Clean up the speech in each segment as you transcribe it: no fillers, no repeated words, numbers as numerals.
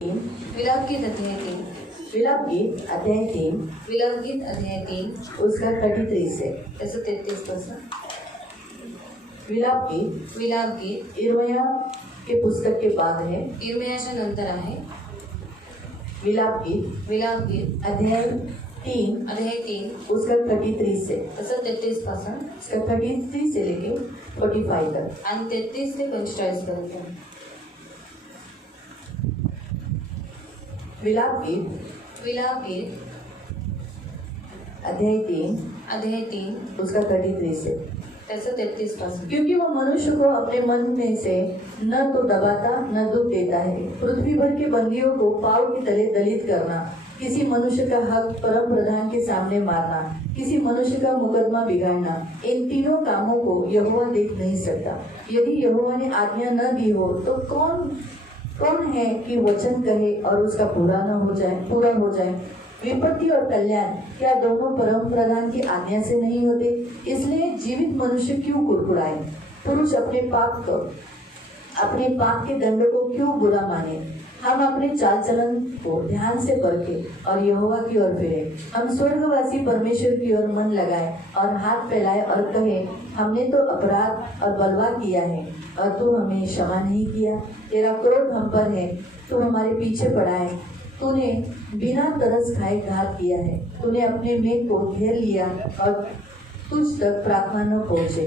विलाप गीत अध्याय 3। विलाप गीत अध्याय 3। विलाप गीत अध्याय 3 उसका 33 है। त्याचं 33 विलाप गीत विलाप गीत इर्मया के पुस्तक के बाद है। इर्मयाच्या नंतर आहे। विलाप गीत अध्याय 3 उसका 33 से त्याचं 33 पासून उसका 33 से लेके 45 तक आणि 33 ते 45 पर्यंत। विलाप गीत अध्याय 3 उसका 33 से त्याचं 33 पासून। क्योंकि वो मनुष्य को अपने मन में से न तो दबाता न दुख देता है। पृथ्वी भर के बंदियों को पाँव के तले दलित करना, किसी मनुष्य का हक परम प्रधान के सामने मारना, किसी मनुष्य का मुकदमा बिगाड़ना, इन तीनों कामों को यहोवा देख नहीं सकता। यदि यहोवा ने आज्ञा न दी हो तो कौन है कि वचन कहे और उसका पूरा हो जाए। विपत्ति और कल्याण क्या दोनों परम प्रधान की आज्ञा से नहीं होते? इसलिए जीवित मनुष्य क्यों कुड़कुड़ाए? पुरुष अपने पाप के दंड को क्यों बुरा माने? हम अपने चाल चलन को ध्यान से परखे और यहोवा की ओर फिरे। हम स्वर्गवासी परमेश्वर की ओर मन लगाए और हाथ फैलाए और कहे, हमने तो अपराध और बलवा किया है और तू हमें क्षमा नहीं किया। तेरा क्रोध हम पर है, तू हमारे पीछे पड़ा है। तूने बिना तरस खाए घात किया है। तूने अपने मेघ को घेर लिया और तुझ तक प्रार्थना न पहुँचे।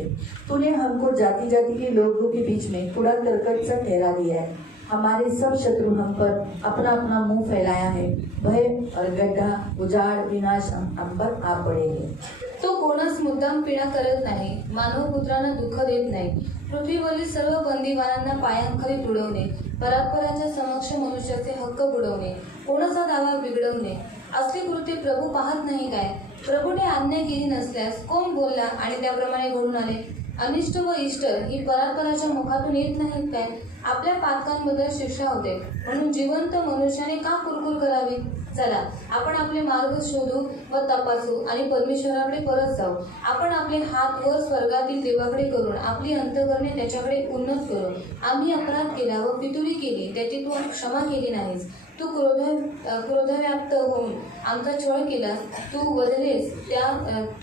तूने हमको जाति जाति के लोगों के बीच में कूड़ा करकट सा ठहरा दिया है। हमारे सब शत्रु हम पर अपना अपना मुंह फैलाया है। भय और गड्ढा उजाड़ विनाश हम पर आ पडेल। तो कोणास मुद्दाम पीडा करत नाही, मानव पुत्रांना दुःख देत नाही। पृथ्वीवरील सर्व बंदीवानांना पायांखाली तुडवणे, परात्पराच्या समक्ष मनुष्याचे हक्क बुडवणे, कोणाचा दावा बिघडवणे, असली कृत्य प्रभू पाहत नाही काय? प्रभूने आज्ञा केली नसल्यास कोण बोलला आणि त्याप्रमाणे घडून आले? अनिष्ट व इष्ट ही परात्पराच्या मुखातून येत नाहीत काय? आपल्या पातकांबद्दल शिक्षा होते, म्हणून जिवंत मनुष्याने का कुरकुर करावी? चला, आपण आपले मार्ग शोधू व तपासू आणि परमेश्वराकडे परत जाऊ। आपण आपले हात वर स्वर्गातील देवाकडे करून आपली अंतःकरणे त्याच्याकडे उन्नत करू। आम्ही अपराध केला व पितुरी केली, त्याची तू क्षमा केली नाहीस। तू क्रोधव्याप्त होऊन आमचा छळ केलास, तू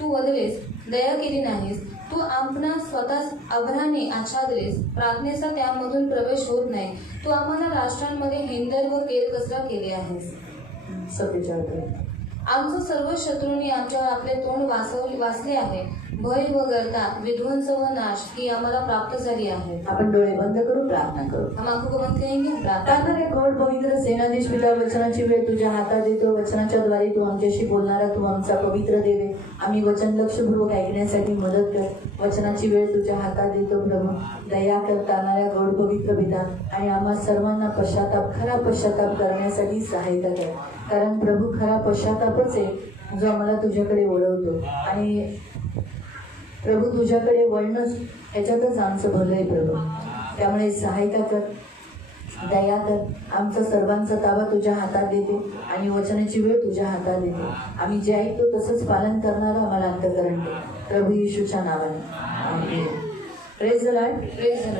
वधलेस, दया केली नाहीस। तू आपणा स्वतःच अभ्राने आच्छादलेस, प्रार्थनेचा त्यामधून प्रवेश होत नाही। तू आम्हाला राष्ट्रांमध्ये हेंदर व केरकचरा केले आहेस। आमचं सर्व शत्रूंनी आमच्यावर आपले तोंड वाचले आहे। भय व गर्ता, विध्वंस व नाश ही आम्हाला प्राप्त झाली आहे। आपण डोळे बंद करू, प्रार्थना करू। हम आंखों को बंद करेंगे, प्रार्थना। तारणारे गॉड पवित्र सेनाधीश पिता, वचनाची वेळ तुझ्या हातात देतो। वचनाच्या द्वारे तू आमच्याशी बोलणारा तू आमचा पवित्र देवे। आम्ही वचन लक्षपूर्वक ऐकण्यासाठी मदत कर। वचनाची वेळ तुझ्या हातात देतो प्रभू। दया कर तारणाऱ्या गॉड पवित्र पिता आणि आम्हा सर्वांना खरा पश्चाताप करण्यासाठी सहायता कर। कारण प्रभू खरा पश्चातापच आहे जो आम्हाला तुझ्याकडे वळवतो आणि प्रभू तुझ्याकडे वळणंच ह्याच्यातच आमचं भलं आहे प्रभू। त्यामुळे सहायता कर, दया कर। आमचा सर्वांचा ताबा तुझ्या हातात देते आणि वचनाची वेळ तुझ्या हातात देते। आम्ही जे ऐकतो तसंच पालन करणारं आम्हाला अंतःकरण दे प्रभू येशूच्या नावाने, आमेन। Praise the lord,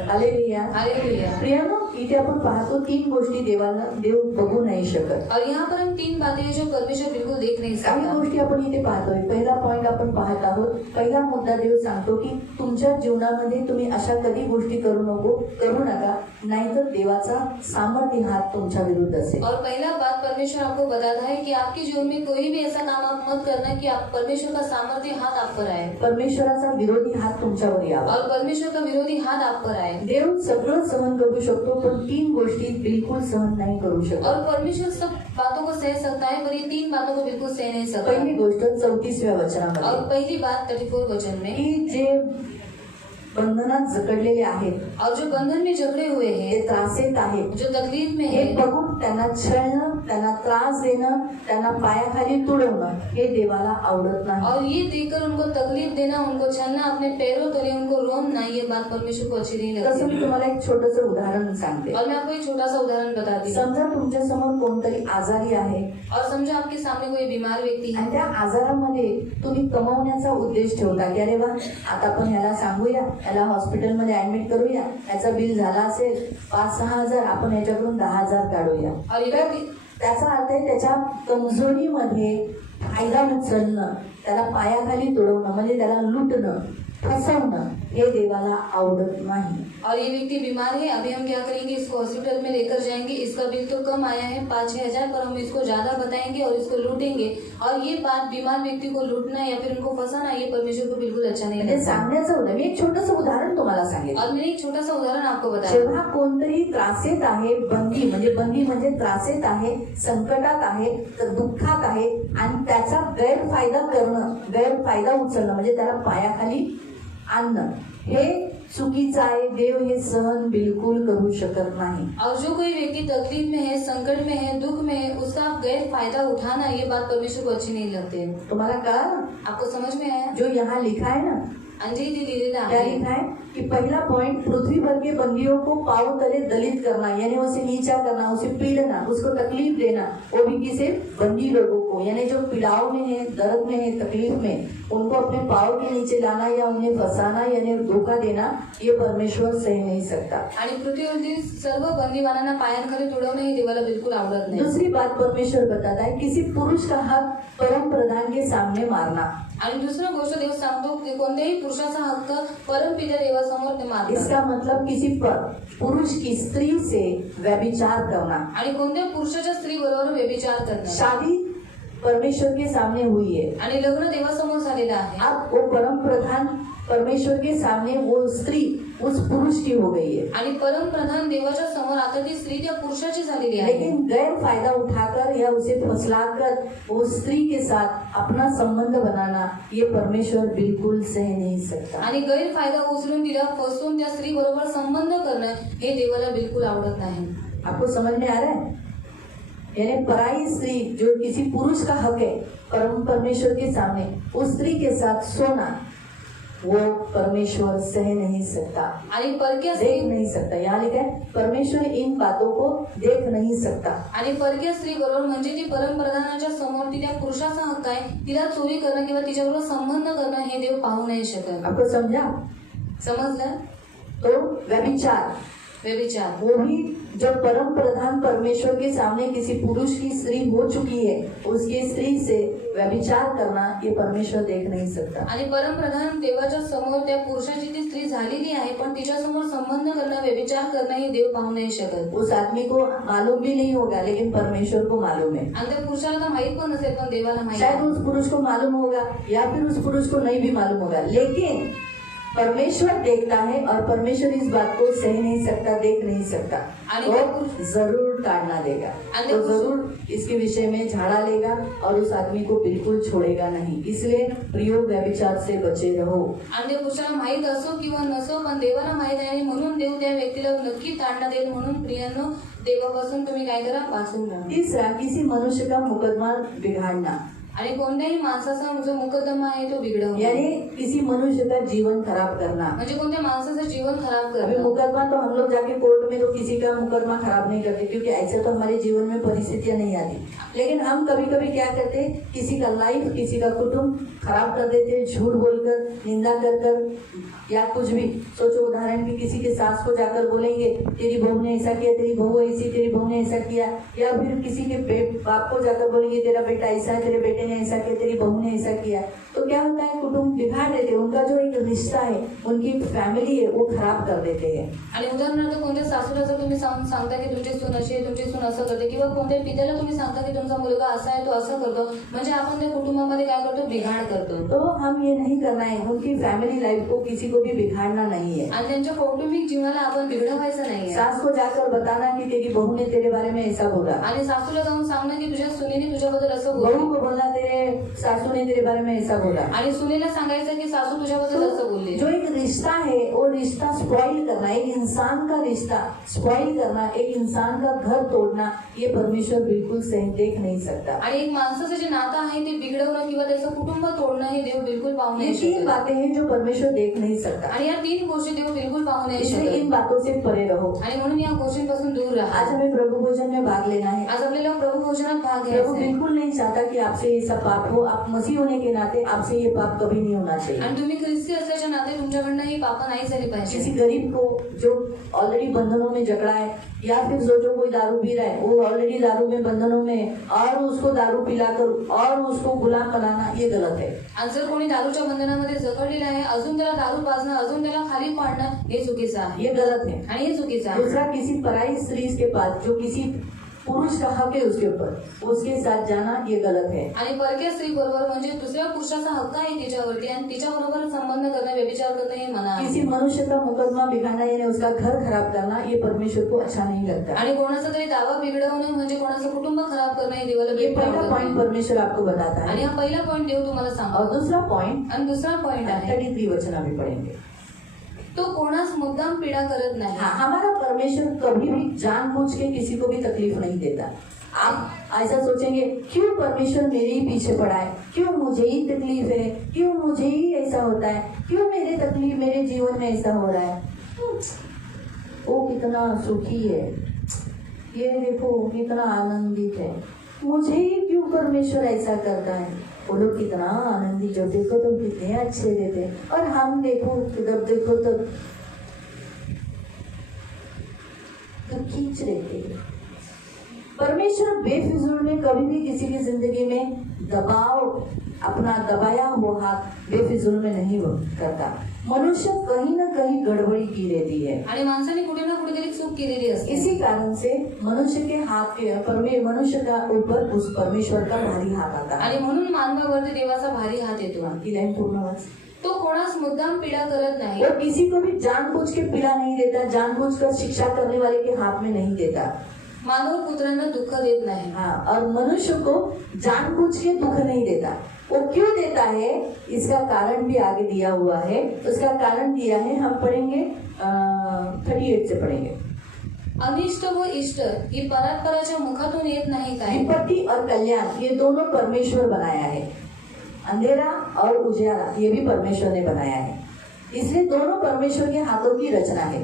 hallelujah, hallelujah. प्रियानो, इथे आपण पाहतो 3 गोष्टी देव बघू नाही शकत। और यहाँ पर हम 3 बातें हैं जो परमेश्वर बिल्कुल देख नहीं सकता। काही गोष्टी आपण इथे पाहतोय। पहिला पॉइंट आपण पाहत आहोत। पहिला मुद्दा देव सांगतो की तुमच्या जीवनामध्ये तुम्ही अशा कधी गोष्टी करू नका, नाहीतर देवाचा सामर्थ्य हात तुमच्या विरुद्ध असेल। और पहला बात परमेश्वर आपको बताता है कि आपके जीवन में कोई भी ऐसा काम आप मत करना कि आप परमेश्वर का सामर्थ्य हाथ आप पर आए। परमेश्वराचा विरोधी हात तुमच्यावर यावा और परमेश्वर का विरोधी हाथ आप पर आए। देव सगळं सहन करू शकतो, पण 3 गोष्टी बिलकुल सहन नाही करू शकत। और परमेश्वर सब बातों को सह सकता है, पर ये 3 बातों को बिल्कुल सह नहीं सकता। पहिली गोष्ट 34व्या वचनामध्ये, और पहली बात 34 वचन में, की जे बंधनात जकडलेले आहेत और जो बंधन में जकड़े हुए हैं, ते त्रासेत आहेत, जो तकलीफ में हे है, बघून त्यांना छळणं, त्यांना त्रास देणं, त्यांना पायाखाली तुडवणं हे देवाला आवडत नाही। और ये देखकर उनको तकलीफ देना, उनको छलना, अपने पैरों तले उनको रोना, ये बात परमेश्वर को अच्छी नहीं तसं लगती। मी तुम्हाला एक छोटंसं उदाहरण सांगते। और मैं आपको एक छोटा सा उदाहरण बताती हूँ। समजा तुमच्या समोर कोणतरी आजारी आहे और समझो आपके सामने कोई बीमार व्यक्ति है आणि त्या आजारामध्ये तुम्ही कमवण्याचा उद्देश ठेवता की अरे वा, आता आपण ह्याला सांगूया याला हॉस्पिटलमध्ये ऍडमिट करूया, याचा बिल झाला असेल 5-6 हजार, आपण याच्याकडून 10,000 काढूया. और ये व्यक्ति त्याचा अर्थ आहे त्याच्या कमजोरीमध्ये फायदा उचलणं, त्याला पायाखाली तोडवणं, म्हणजे त्याला लुटणं, फसवणं हे देवाला आवडत नाही. और ये व्यक्ति बीमार है, अभी हम क्या करेंगे, इसको हॉस्पिटल में लेकर जाएंगे, इसका बिल तो कम आया है 5-6 हजार, पर हम इसको ज्यादा बताएंगे और इसको लूटेंगे. और ये बात बीमार व्यक्ति को लूटना या फिर उनको फंसाना, ये परमेश्वर को बिल्कुल अच्छा नहीं म्हणजे लगता. सांगण्याचं होतं, मी एक छोटंसं उदाहरण तुम्हाला सांगितलं. और मैंने एक छोटा सा उदाहरण आपको बताया. जेव्हा कोणतरी त्रासेत आहे, बंदी म्हणजे त्रासेत आहे, संकटात आहे, तर दुःखात आहे आणि त्याचा गैरफायदा करणं, गैरफायदा उचलणं म्हणजे त्याला पायाखाली आणणं, हे चुकीचं आहे. देव हे सहन बिलकुल करू शकत नाही. और जो कोई व्यक्ति तकलीफ में है, संकट में है, दुख में है, उसका गैर फायदा उठाना, ये बात परमेश्वर को अच्छी नहीं लगती है. तुम्हाला कळलं? आपको समझ में आया? जो यहाँ लिखा है ना, अंजलि दी लिहिलेला क्या आहे. लिखा है कि पहला पॉइंट, पृथ्वी भर के बंदियों को पांव तले दलित करना, यानी उसे नीचा करना, उसे पीड़ना, उसको तकलीफ देना, वो भी किसे? बंदी लोगों को, यानी जो पीड़ाओं में है, दर्द में है, तकलीफ में, उनको अपने पाँव के नीचे लाना या उन्हें फंसाना यानी धोखा देना, ये परमेश्वर सह नहीं सकता. आणि पृथ्वीवरील सर्व बंदीवानांना पायांखाली तुडवणे हे देवाला बिलकुल आवडत नाही. दूसरी बात परमेश्वर बताता है, किसी पुरुष का हाथ परम प्रधान के सामने मारना. आणि दुसरं गोष्ट देव सांगतो की कोणत्याही पुरुषाचा हक्क परमपिता देवासमोर ते मारतात. इसका मतलब किसी पुरुष की स्त्री से व्यभिचार करना. आणि कोणत्या पुरुषाच्या स्त्री बरोबर व्यभिचार करणं. शादी परमेश्वर के सामने हुई है, आणि लग्न देवासमोर झालेलं आहे. अब वो परम प्रधान परमेश्वर के सामने वो स्त्री उस पुरुष की हो गई है. आणि परमप्रधान देवाच्या समोर आता ती स्त्री त्या पुरुषाची झालेली आहे. लेकिन गैर फायदा उठाकर या उसे फसलाकर वो स्त्री के साथ अपना संबंध बनाना, ये परमेश्वर बिल्कुल सह नहीं सकता. आणि गैरफायदा उचलून तिला फसवून त्या स्त्री बरोबर संबंध करणं हे देवाला बिलकुल आवडत नाही. आपको समझ में आ रहा है? यानी पराई स्त्री जो किसी पुरुष का हक है परमेश्वर के सामने, उस स्त्री के साथ सोना, वो परमेश्वर सह नहीं सकता, आणि परक्या देख स्त्री नहीं सकता. यहाँ लिखा है परमेश्वर इन बातों को देख नहीं सकता. आणि परक्या स्त्री बरोबर म्हणजे ती परमप्रधानाच्या समोर ती त्या पुरुषाचा हक्क आहे, तिला चोरी करणं किंवा तिच्याबरोबर संबंध करणं हे देव पाहू नाही शकत. आपको समझा? समजलं? तो व्यभिचार, व्यभिचार, वो भी जब परम प्रधान परमेश्वर के सामने किसी पुरुष की स्त्री हो चुकी है, उसकी स्त्री से व्यभिचार करना, ये परमेश्वर देख नहीं सकता. आणि परमप्रधान देवाच्या समोर त्या पुरुषाची ती स्त्री झालेली आहे, पण तिच्या समोर संबंध करणं, व्यभिचार करणं हे देव पाहू नाही शकत. उस आदमी को मालूम भी नहीं होगा, लेकिन परमेश्वर को मालूम है. आणि त्या पुरुषाला तर माहित पण नसेल, पण देवाला माहित शायद आहे. उस पुरुष को मालूम होगा या फिर उस पुरुष को नहीं भी मालूम होगा, लेकिन परमेश्वर देखता है और परमेश्वर इस बात को सह नहीं सकता, देख नहीं सकता. वो जरूर काटना देगा, तो जरूर इसके विषय में झाड़ा लेगा और उस आदमी को बिल्कुल छोड़ेगा नहीं. इसलिए प्रियो व्यभिचार से बचे रहो. आणि त्या पुरुषाला माहित असो किंवा नसो, पण देवाला माहित आहे आणि म्हणून देव त्या व्यक्तीला नक्की ताडना देईल. म्हणून प्रियांनो, देवापासून तुम्ही काय करा? वाचून राहा. तीसरा, किसी मनुष्य का मुकदमा बिगाड़ना, आणि कोणत्याही माणसाचा जो मुकदमा आहे तो बिघडवणे, यानी किसी मनुष्य का जीवन खराब करना. म्हणजे कोणत्या माणसाचं जीवन खराब अभी करणं. मुकदमा तो हम लोग जाके कोर्ट में तो किसी का मुकदमा खराब नहीं करते, क्योंकि ऐसे तो हमारे जीवन में परिस्थितियां नहीं आती. लेकिन हम कभी कभी क्या करते, किसी का लाइफ, किसी का कुटुंब खराब कर देते, झूठ बोलकर, निंदा कर कर, या कुछ भी. सोचो उदाहरण की किसी के सास को जाकर बोलेंगे तेरी बहू ने ऐसा किया, तेरी बहू ऐसी, तेरी बहू ने ऐसा किया. या फिर किसी के बाप को जाकर बोलेंगे तेरा बेटा ऐसा है, तेरे बेटे ने ऐसा किया, तेरी बहू ने ऐसा किया. तो क्या होता है, कुटुंब बिगाड़ देते, उनका जो एक रिश्ता है, उनकी फैमिली है, वो खराब कर देते हैं. आणि उदाहरणार्थ कोणत्या सासूला जर तुम्ही सांगता की तुमची सून अशी आहे, तुमची सून असं करते, किंवा कोणत्या पित्याला तुम्ही सांगता की तुमचा मुलगा असा आहे, तो असं करतो, म्हणजे आपण त्या कुटुंबामध्ये काय करतो? बिघाड करतो. तो हम ये नहीं करना है, उनकी फैमिली लाइफ को किसी को भी बिगाड़ना नहीं है. आणि त्यांच्या कौटुंबिक जीवनाला आपण बिघडवायचं नाहीये. सास को जाकर बताना कि तेरी बहू ने तेरे बारे में ऐसा बोला, आणि सासूला जाऊन सांगणं की तुझ्या सुनेने तुझ्याबद्दल असं बहू बोलली, को बोलना तेरे सासू ने तेरे बारे में ऐसा बोला. आणि सुनेला सांगायचं की सासू तुझ्याबद्दल असं बोलली. जो एक रिश्ता है, वो रिश्ता स्पॉइल करना, एक इंसान का रिश्ता स्पॉइल करना, एक इंसान का घर तोड़ना, ये परमेश्वर बिल्कुल सही देख नहीं सकता. आणि एक माणसाचं जे नातं आहे ते बिघडवणं किंवा त्याचं कुटुंब तोडणं हे देव बिलकुल पाहू ये नाही तीन शकत. बातें हैं जो परमेश्वर देख नहीं सकता. आणि या तीन गोष्टी देव बिलकुल पाहू नाही इसलिए इन शकत. बातों से परे रहो. आणि म्हणून या गोष्टींपासून दूर राहा. आज हमें प्रभु भोजन में भाग लेना है. आज आपल्याला प्रभु भोजनात भाग प्रभु घ्यायचा आहे. बिल्कुल नहीं चाहता कि आपसे ये ऐसा पाप हो, आप मसीह होने के नाते आपसे ये पाप कभी नहीं होना चाहिए। आणि तुम्ही ख्रिस्ती असल्याच्या नाते तुमच्याकडनं ही पाप नाही झाली किसी पाहिजे। गरीब को जो ऑलरेडी बंधनों में जकड़ा है, या फिर जो कोई दारू पी रहा है वो ऑलरेडी दारू में बंधनों में है, और उसको दारू पिलाकर और उसको गुलाम बनाना ये गलत है। आणि जर कोणी दारूच्या बंधनामध्ये जखडलेला आहे, अजून त्याला दारू पाजणं, अजून त्याला खाली पाडणं हे चुकीचं आहे ये गलत है। आणि हे चुकीचं आहे। दूसरा, किसी पराई स्त्री के पास जो किसी पुरुष का हक है उसके ऊपर, उसके साथ जाना ये गलत है। आणि परकीय स्त्री बरोबर म्हणजे दुसऱ्या पुरुषाचा हक्क आहे तिच्यावरती आणि तिच्याबरोबर संबंध करणं, व्यभिचार करणं हे मना आहे। किसी मनुष्य का मुकदमा बिगाड़ना यानी उसका घर खराब करना ये परमेश्वर को अच्छा नहीं लगता। आणि कोणाचा तरी दावा बिघडवणं म्हणजे कोणाचं कुटुंब खराब करणं हे देवाला ये बिलकुल पहला आवडत पॉइंट नाही। परमेश्वर आपको बताता आणि है। हा पहिला पॉइंट देव तुम्हाला और सांगतो। दूसरा पॉइंट आणि दुसरा पॉइंट आहे 33 वचन अभी पढ़ेंगे। तो कोणास मुद्दाम पीडा करत नाही। हाँ, हमारा परमेश्वर कभी भी जानबूझ के किसी को भी तकलीफ नहीं देता। आप ऐसा सोचेंगे क्यों परमेश्वर मेरे ही पीछे पड़ा है, क्यों मुझे ही तकलीफ है, क्यों मुझे ही ऐसा होता है, क्यों मेरे तकलीफ मेरे जीवन में ऐसा हो रहा है। वो कितना सुखी है, ये देखो कितना आनंदित है, मुझे ही क्यों परमेश्वर ऐसा करता है। वो लोग कितना आनंदित, जब देखो तो कितने अच्छे रहते हैं, और हम देखो जब देखो तो खींच रहते हैं। परमेश्वर बेफिजूल में कभी भी किसी की जिंदगी में दबाव, अपना दबाया हुआ हाथ बेफिजूल में नहीं करता। मनुष्य कहीं ना कहीं गड़बड़ी की रहती है, आणि माणसाने कुठे ना कुठेतरी चूक केलेली असते। इसी कारण से मनुष्य के हाथ के मनुष्य का ऊपर उस परमेश्वर का भारी हाथ आता है। आणि म्हणून मानवावरती देवाचा भारी हात येतो। की लाइन पूर्ण वाच। तो कोणास मुद्दाम पीडा करत नाही। वो किसी को भी जानबूझ के पीड़ा नहीं देता, जानबूझ कर शिक्षा करने वाले के हाथ में नहीं देता। मानव पुत्रांना दुःख देत नाही। हाँ, और मनुष्य को जानबूझ के दुख नहीं देता। वो क्यों देता है इसका कारण भी आगे दिया हुआ है। उसका कारण दिया है, हम पढ़ेंगे 38 से पढ़ेंगे। अनिष्ट व इष्ट ही परात्पराच्या मुखातून येत नाही काय। विपत्ति और कल्याण ये दोनों परमेश्वर बनाया है। अंधेरा और उजाला ये भी परमेश्वर ने बनाया है, इसलिए दोनों परमेश्वर के हाथों की रचना है।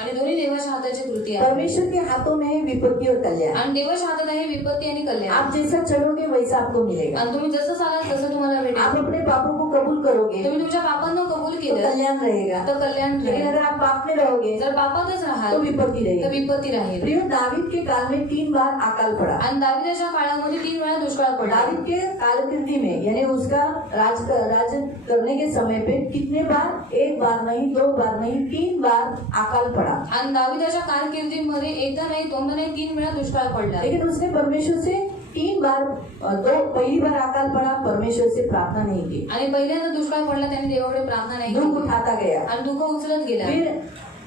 आणि दोन्ही देवाच्या हाताची कृती आहे। परमेश्वर के हाथों में है विपत्ति और कल्याण। आणि देवाच्या हातात आहे विपत्ती आणि कल्याण। आप जैसा चलोगे वैसा आपको मिलेगा। आणि तुम्ही जसं चालाल तसं तुम्हाला भेटेल। आप अपने पापों को कबूल करोगे तुम्ही तुमच्या पापांना कबूल तो केलं कल्याण रहेगा, तर कल्याण लेकिन राहील। अगर आप पाप में रहोगे जर पापातच तो राहाल विपत्ति तर रहेगी। विपत्ती राहील। प्रिय, दावीद के काल में 3 बार अकाल पड़ा। आणि दाविदाच्या काळामध्ये 3 वेळा दुष्काळ पडला। दावीद के कारकिर्दी में यानी उसका राज करने के समय पे कितने बार, 1 बार नहीं, 2 बार नहीं, 3 बार अकाल पड़ा। आणि दाविदाच्या कारकिर्दीमध्ये एकदा नाही, दोनदा नाही, 3 वेळा दुष्काळ पडला। लेकिन उसने परमेश्वर से 3 बार, पहली बार अकाल पड़ा, परमेश्वर से प्रार्थना नहीं की। आणि पहिल्यांदा दुष्काळ पडला, त्याने देवाकडे प्रार्थना नाही दुख केली उठाता गया, आणि दुःख उचलत गेला। फिर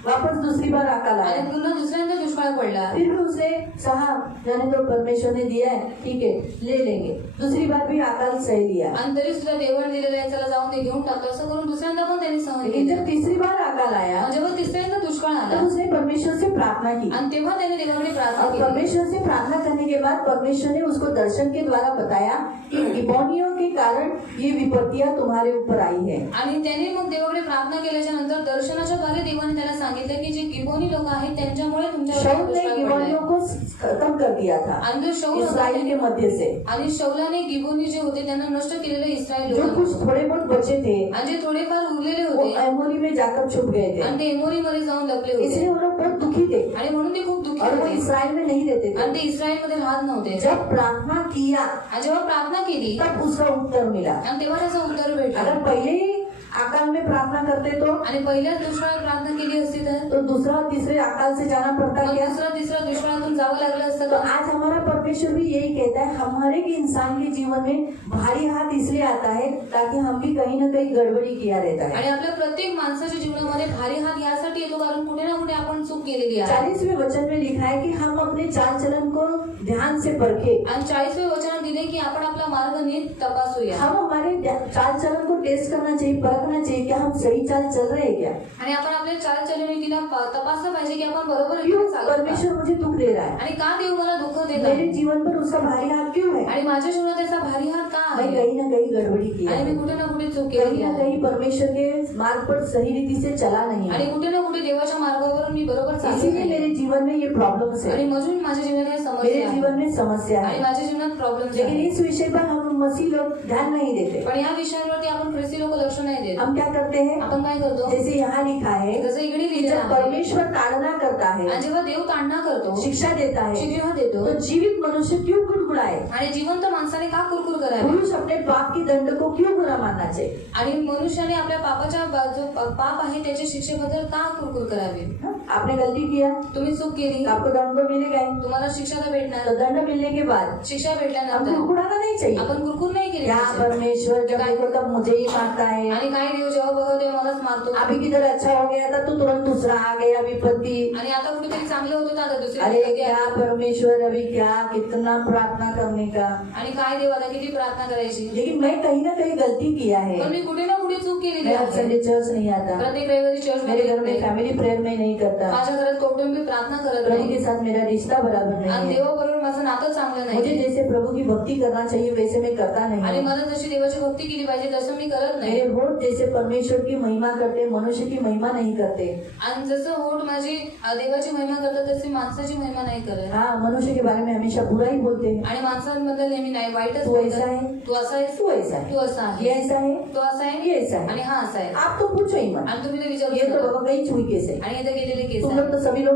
वापस दूसरी बार अकाल आया, आणि पुन्हा दुसऱ्यांदा दुष्काळ पडला। फिर भी उसने कहा जाने तो परमेश्वर ने दिया है, ठीक है ले लेंगे। दूसरी बार भी अकाल सह लिया, आणि तरी सुद्धा देवाने दिलेलं आहे, चला जाऊन ते घेऊन टाकलं, असं करून दुसऱ्यांदा पण त्यांनी सहन लेकिन केलं। जब तीसरी बार अकाल आया जेव्हा तिसऱ्यांदा दुष्काळ आला तब उसने परमेश्वर से प्रार्थना की, आणि तेव्हा त्याने देवाकडे प्रार्थना और केली। परमेश्वर से प्रार्थना करने के बाद परमेश्वर ने उसको दर्शन के द्वारा बताया कि गिबोनियों के कारण ये विपत्तियां तुम्हारे ऊपर आई है। आणि त्याने मग देवाकडे प्रार्थना केल्याच्या नंतर दर्शनाच्या द्वारे देवाने त्याला सांगितलं की जे गिबोनी लोक आहेत त्यांच्यामुळे तुमच्यावर शाऊल ने दुष्काळ गिबोनियों पडलाय। को खत्म कर दिया था आणि जो शौल होता इस्राएल के मध्य से, आणि शौलाने गिबोनी जे होते त्यांना नष्ट केलेले इस्रायल जो लोक कुछ थोड़े बहुत बचे थे आणि जे थोडेफार उरलेले वो होते एमोरी में जाकर छुप गए थे, आणि ते एमोरी मध्ये जाऊन लपले इसलिए होते वो लोग बहुत दुखी थे आणि म्हणून ते खूप दुःखी और वो होते इस्राएल में नहीं रहते थे। आणि ते इस्रायल मध्ये राहत नव्हते। जब प्रार्थना किया आणि जेव्हा प्रार्थना केली तब उसका उत्तर मिला। आणि तेव्हा त्याचं उत्तर भेटलं। अगर पहले ही अकाल में प्रार्थना करते तो आणि पहिल्याच दुष्काळात प्रार्थना केली असती तर दूसरा और तीसरे अकाल से जाना पड़ता मग क्या। दुसरा तिसरा दुष्काळातून जावं लागलं असतं तो का? आज हमारा परमेश्वर भी यही कहता है, हमारे के इंसान के जीवन में भारी हाथ इसलिए आता है ताकि हम भी कहीं ना कहीं गड़बड़ी किया रहता है। आणि आपल्या प्रत्येक माणसाच्या जीवनामध्ये भारी हात यासाठी येतो कारण कुठे ना कुठे आपण चूक केलेली आहे। 40वें वचन में लिखा है कि हम अपने चाल चलन को ध्यान से परखे। आणि 40वें वचनात दिले की आपण आपला मार्ग नीट तपासूया। हम हमारे चाल चलन को टेस्ट करना चाहिए, परखना चाहिए कि हम सही चाल चल रहे हैं क्या। आणि आपण आपल्या चाल चलनीतीला तपासलं पाहिजे की आपण बरोबर क्यों चालत का? परमेश्वर मुझे दुख दे रहा है, आणि का देव मला दुःख देत मेरे आहे जीवन पर उसका भारी हाथ क्यों है। आणि माझ्या जीवनात त्याचा भारी हात का मैं आहे कहीं ना कहीं गड़बड़ी किया आणि है, मी कुठे ना कुठे चूक केली कहीं ना आहे कहीं परमेश्वर के मार्ग पर सही रीति से चला नहीं आणि है, कुठे ना कुठे देवाच्या मार्गावर मी बरोबर चालत इसीलिए नाही मेरे जीवन में ये प्रॉब्लम्स आणि है, म्हणून माझ्या जीवनात हे मेरे समस्या आहे जीवन में समस्या आणि है। माझ्या जीवनात प्रॉब्लेम लेकिन इस विषय पर हम मसीह लोग ध्यान नहीं देते। पण या विषयांवरती आपण ख्रिस्ती लोक लक्ष नाही देत। हम क्या करते हैं? आपण काय करतो? जैसे यहाँ लिखा है जसं इकडे कि लिहिलेलं जब आहे, परमेश्वर ताड़ना करता है, आणि जेव्हा देव ताडना करतो, शिक्षा देता है, शिक्षा देतो, तो जीवित मनुष्य क्यों कुड़कुड़ाए? आणि जिवंत माणसाने का कुरकुर करावी? पुरुष अपने पाप की दंड को क्यों बुरा मानना चाहिए? आणि मनुष्याने आपल्या पापाच्या जो पाप आहे त्याच्या शिक्षेबद्दल का कुरकुर करावी? आपने गलती किया, तुम्ही चूक केली, आपको दंड तो मिलेगा ही। तुम्हाला शिक्षा तर तो भेटणार। दंड मिलने के बाद शिक्षा हम भेटल्यानंतर कुड़कुड़ाना नहीं चाहिए। आपण कुरकुर नाही केली क्या पाहिजे। परमेश्वर जब देखो तब मुझे ही मारता है, आणि काय देव जेव्हा बघतो तेव्हा मलाच मारतो, अभी किधर अच्छा हो गया था तो तुरंत दूसरा आ गया विपत्ति। आणि आता कुठेतरी चांगलं होतं तर आता दुसरी अरे विपत्ती क्या आली। परमेश्वर, अभी क्या कितना प्रार्थना करने का। आणि काय देव आता किती प्रार्थना करायची, लेकिन मैं कहीं ना कहीं गलती किया है। पण मी कुठे ना कुठे चूक केलेली मैं हर आहे। संडे चर्च नहीं आता, प्रत्येक रविवारी चर्च मेरे घर में फैमिली प्रेयर में नहीं करता, माझ्या घरात कौटुंबिक प्रार्थना करत प्रभु नाही, के साथ मेरा रिश्ता बराबर आणि नहीं है। देवाबरोबर माझं नातं चांगलं मुझे नाही, जैसे प्रभु की भक्ति करना चाहिए वैसे मैं करता आणि नहीं। मला जशी देवाची भक्ती केली पाहिजे तसं मी करत नाही, मेरे होठ जैसे परमेश्वर की महिमा करते, मनुष्य की महिमा नहीं करते। आणि जसं होठ माझी देवाची महिमा करतात तशी माणसाची महिमा नाही करत, हाँ, मनुष्य के बारे में हमेशा बुरा ही बोलते हैं। आणि माणसांबद्दल नेहमी नाही वाईटच तू ऐसा बोलतात। है, तू असा आहेस, तू ऐसा है, तू असा ये आहे, ऐसा है, तो असा आहे, ये ऐसा है। आणि हा असा आहे, आप तो पूछो ही मत, आणि तुम्ही ते विचारू ये तो नका। बाबा गई हुई केस है। आणि इथे गेलेले केस तुम आहे, लोग तो सभी लोग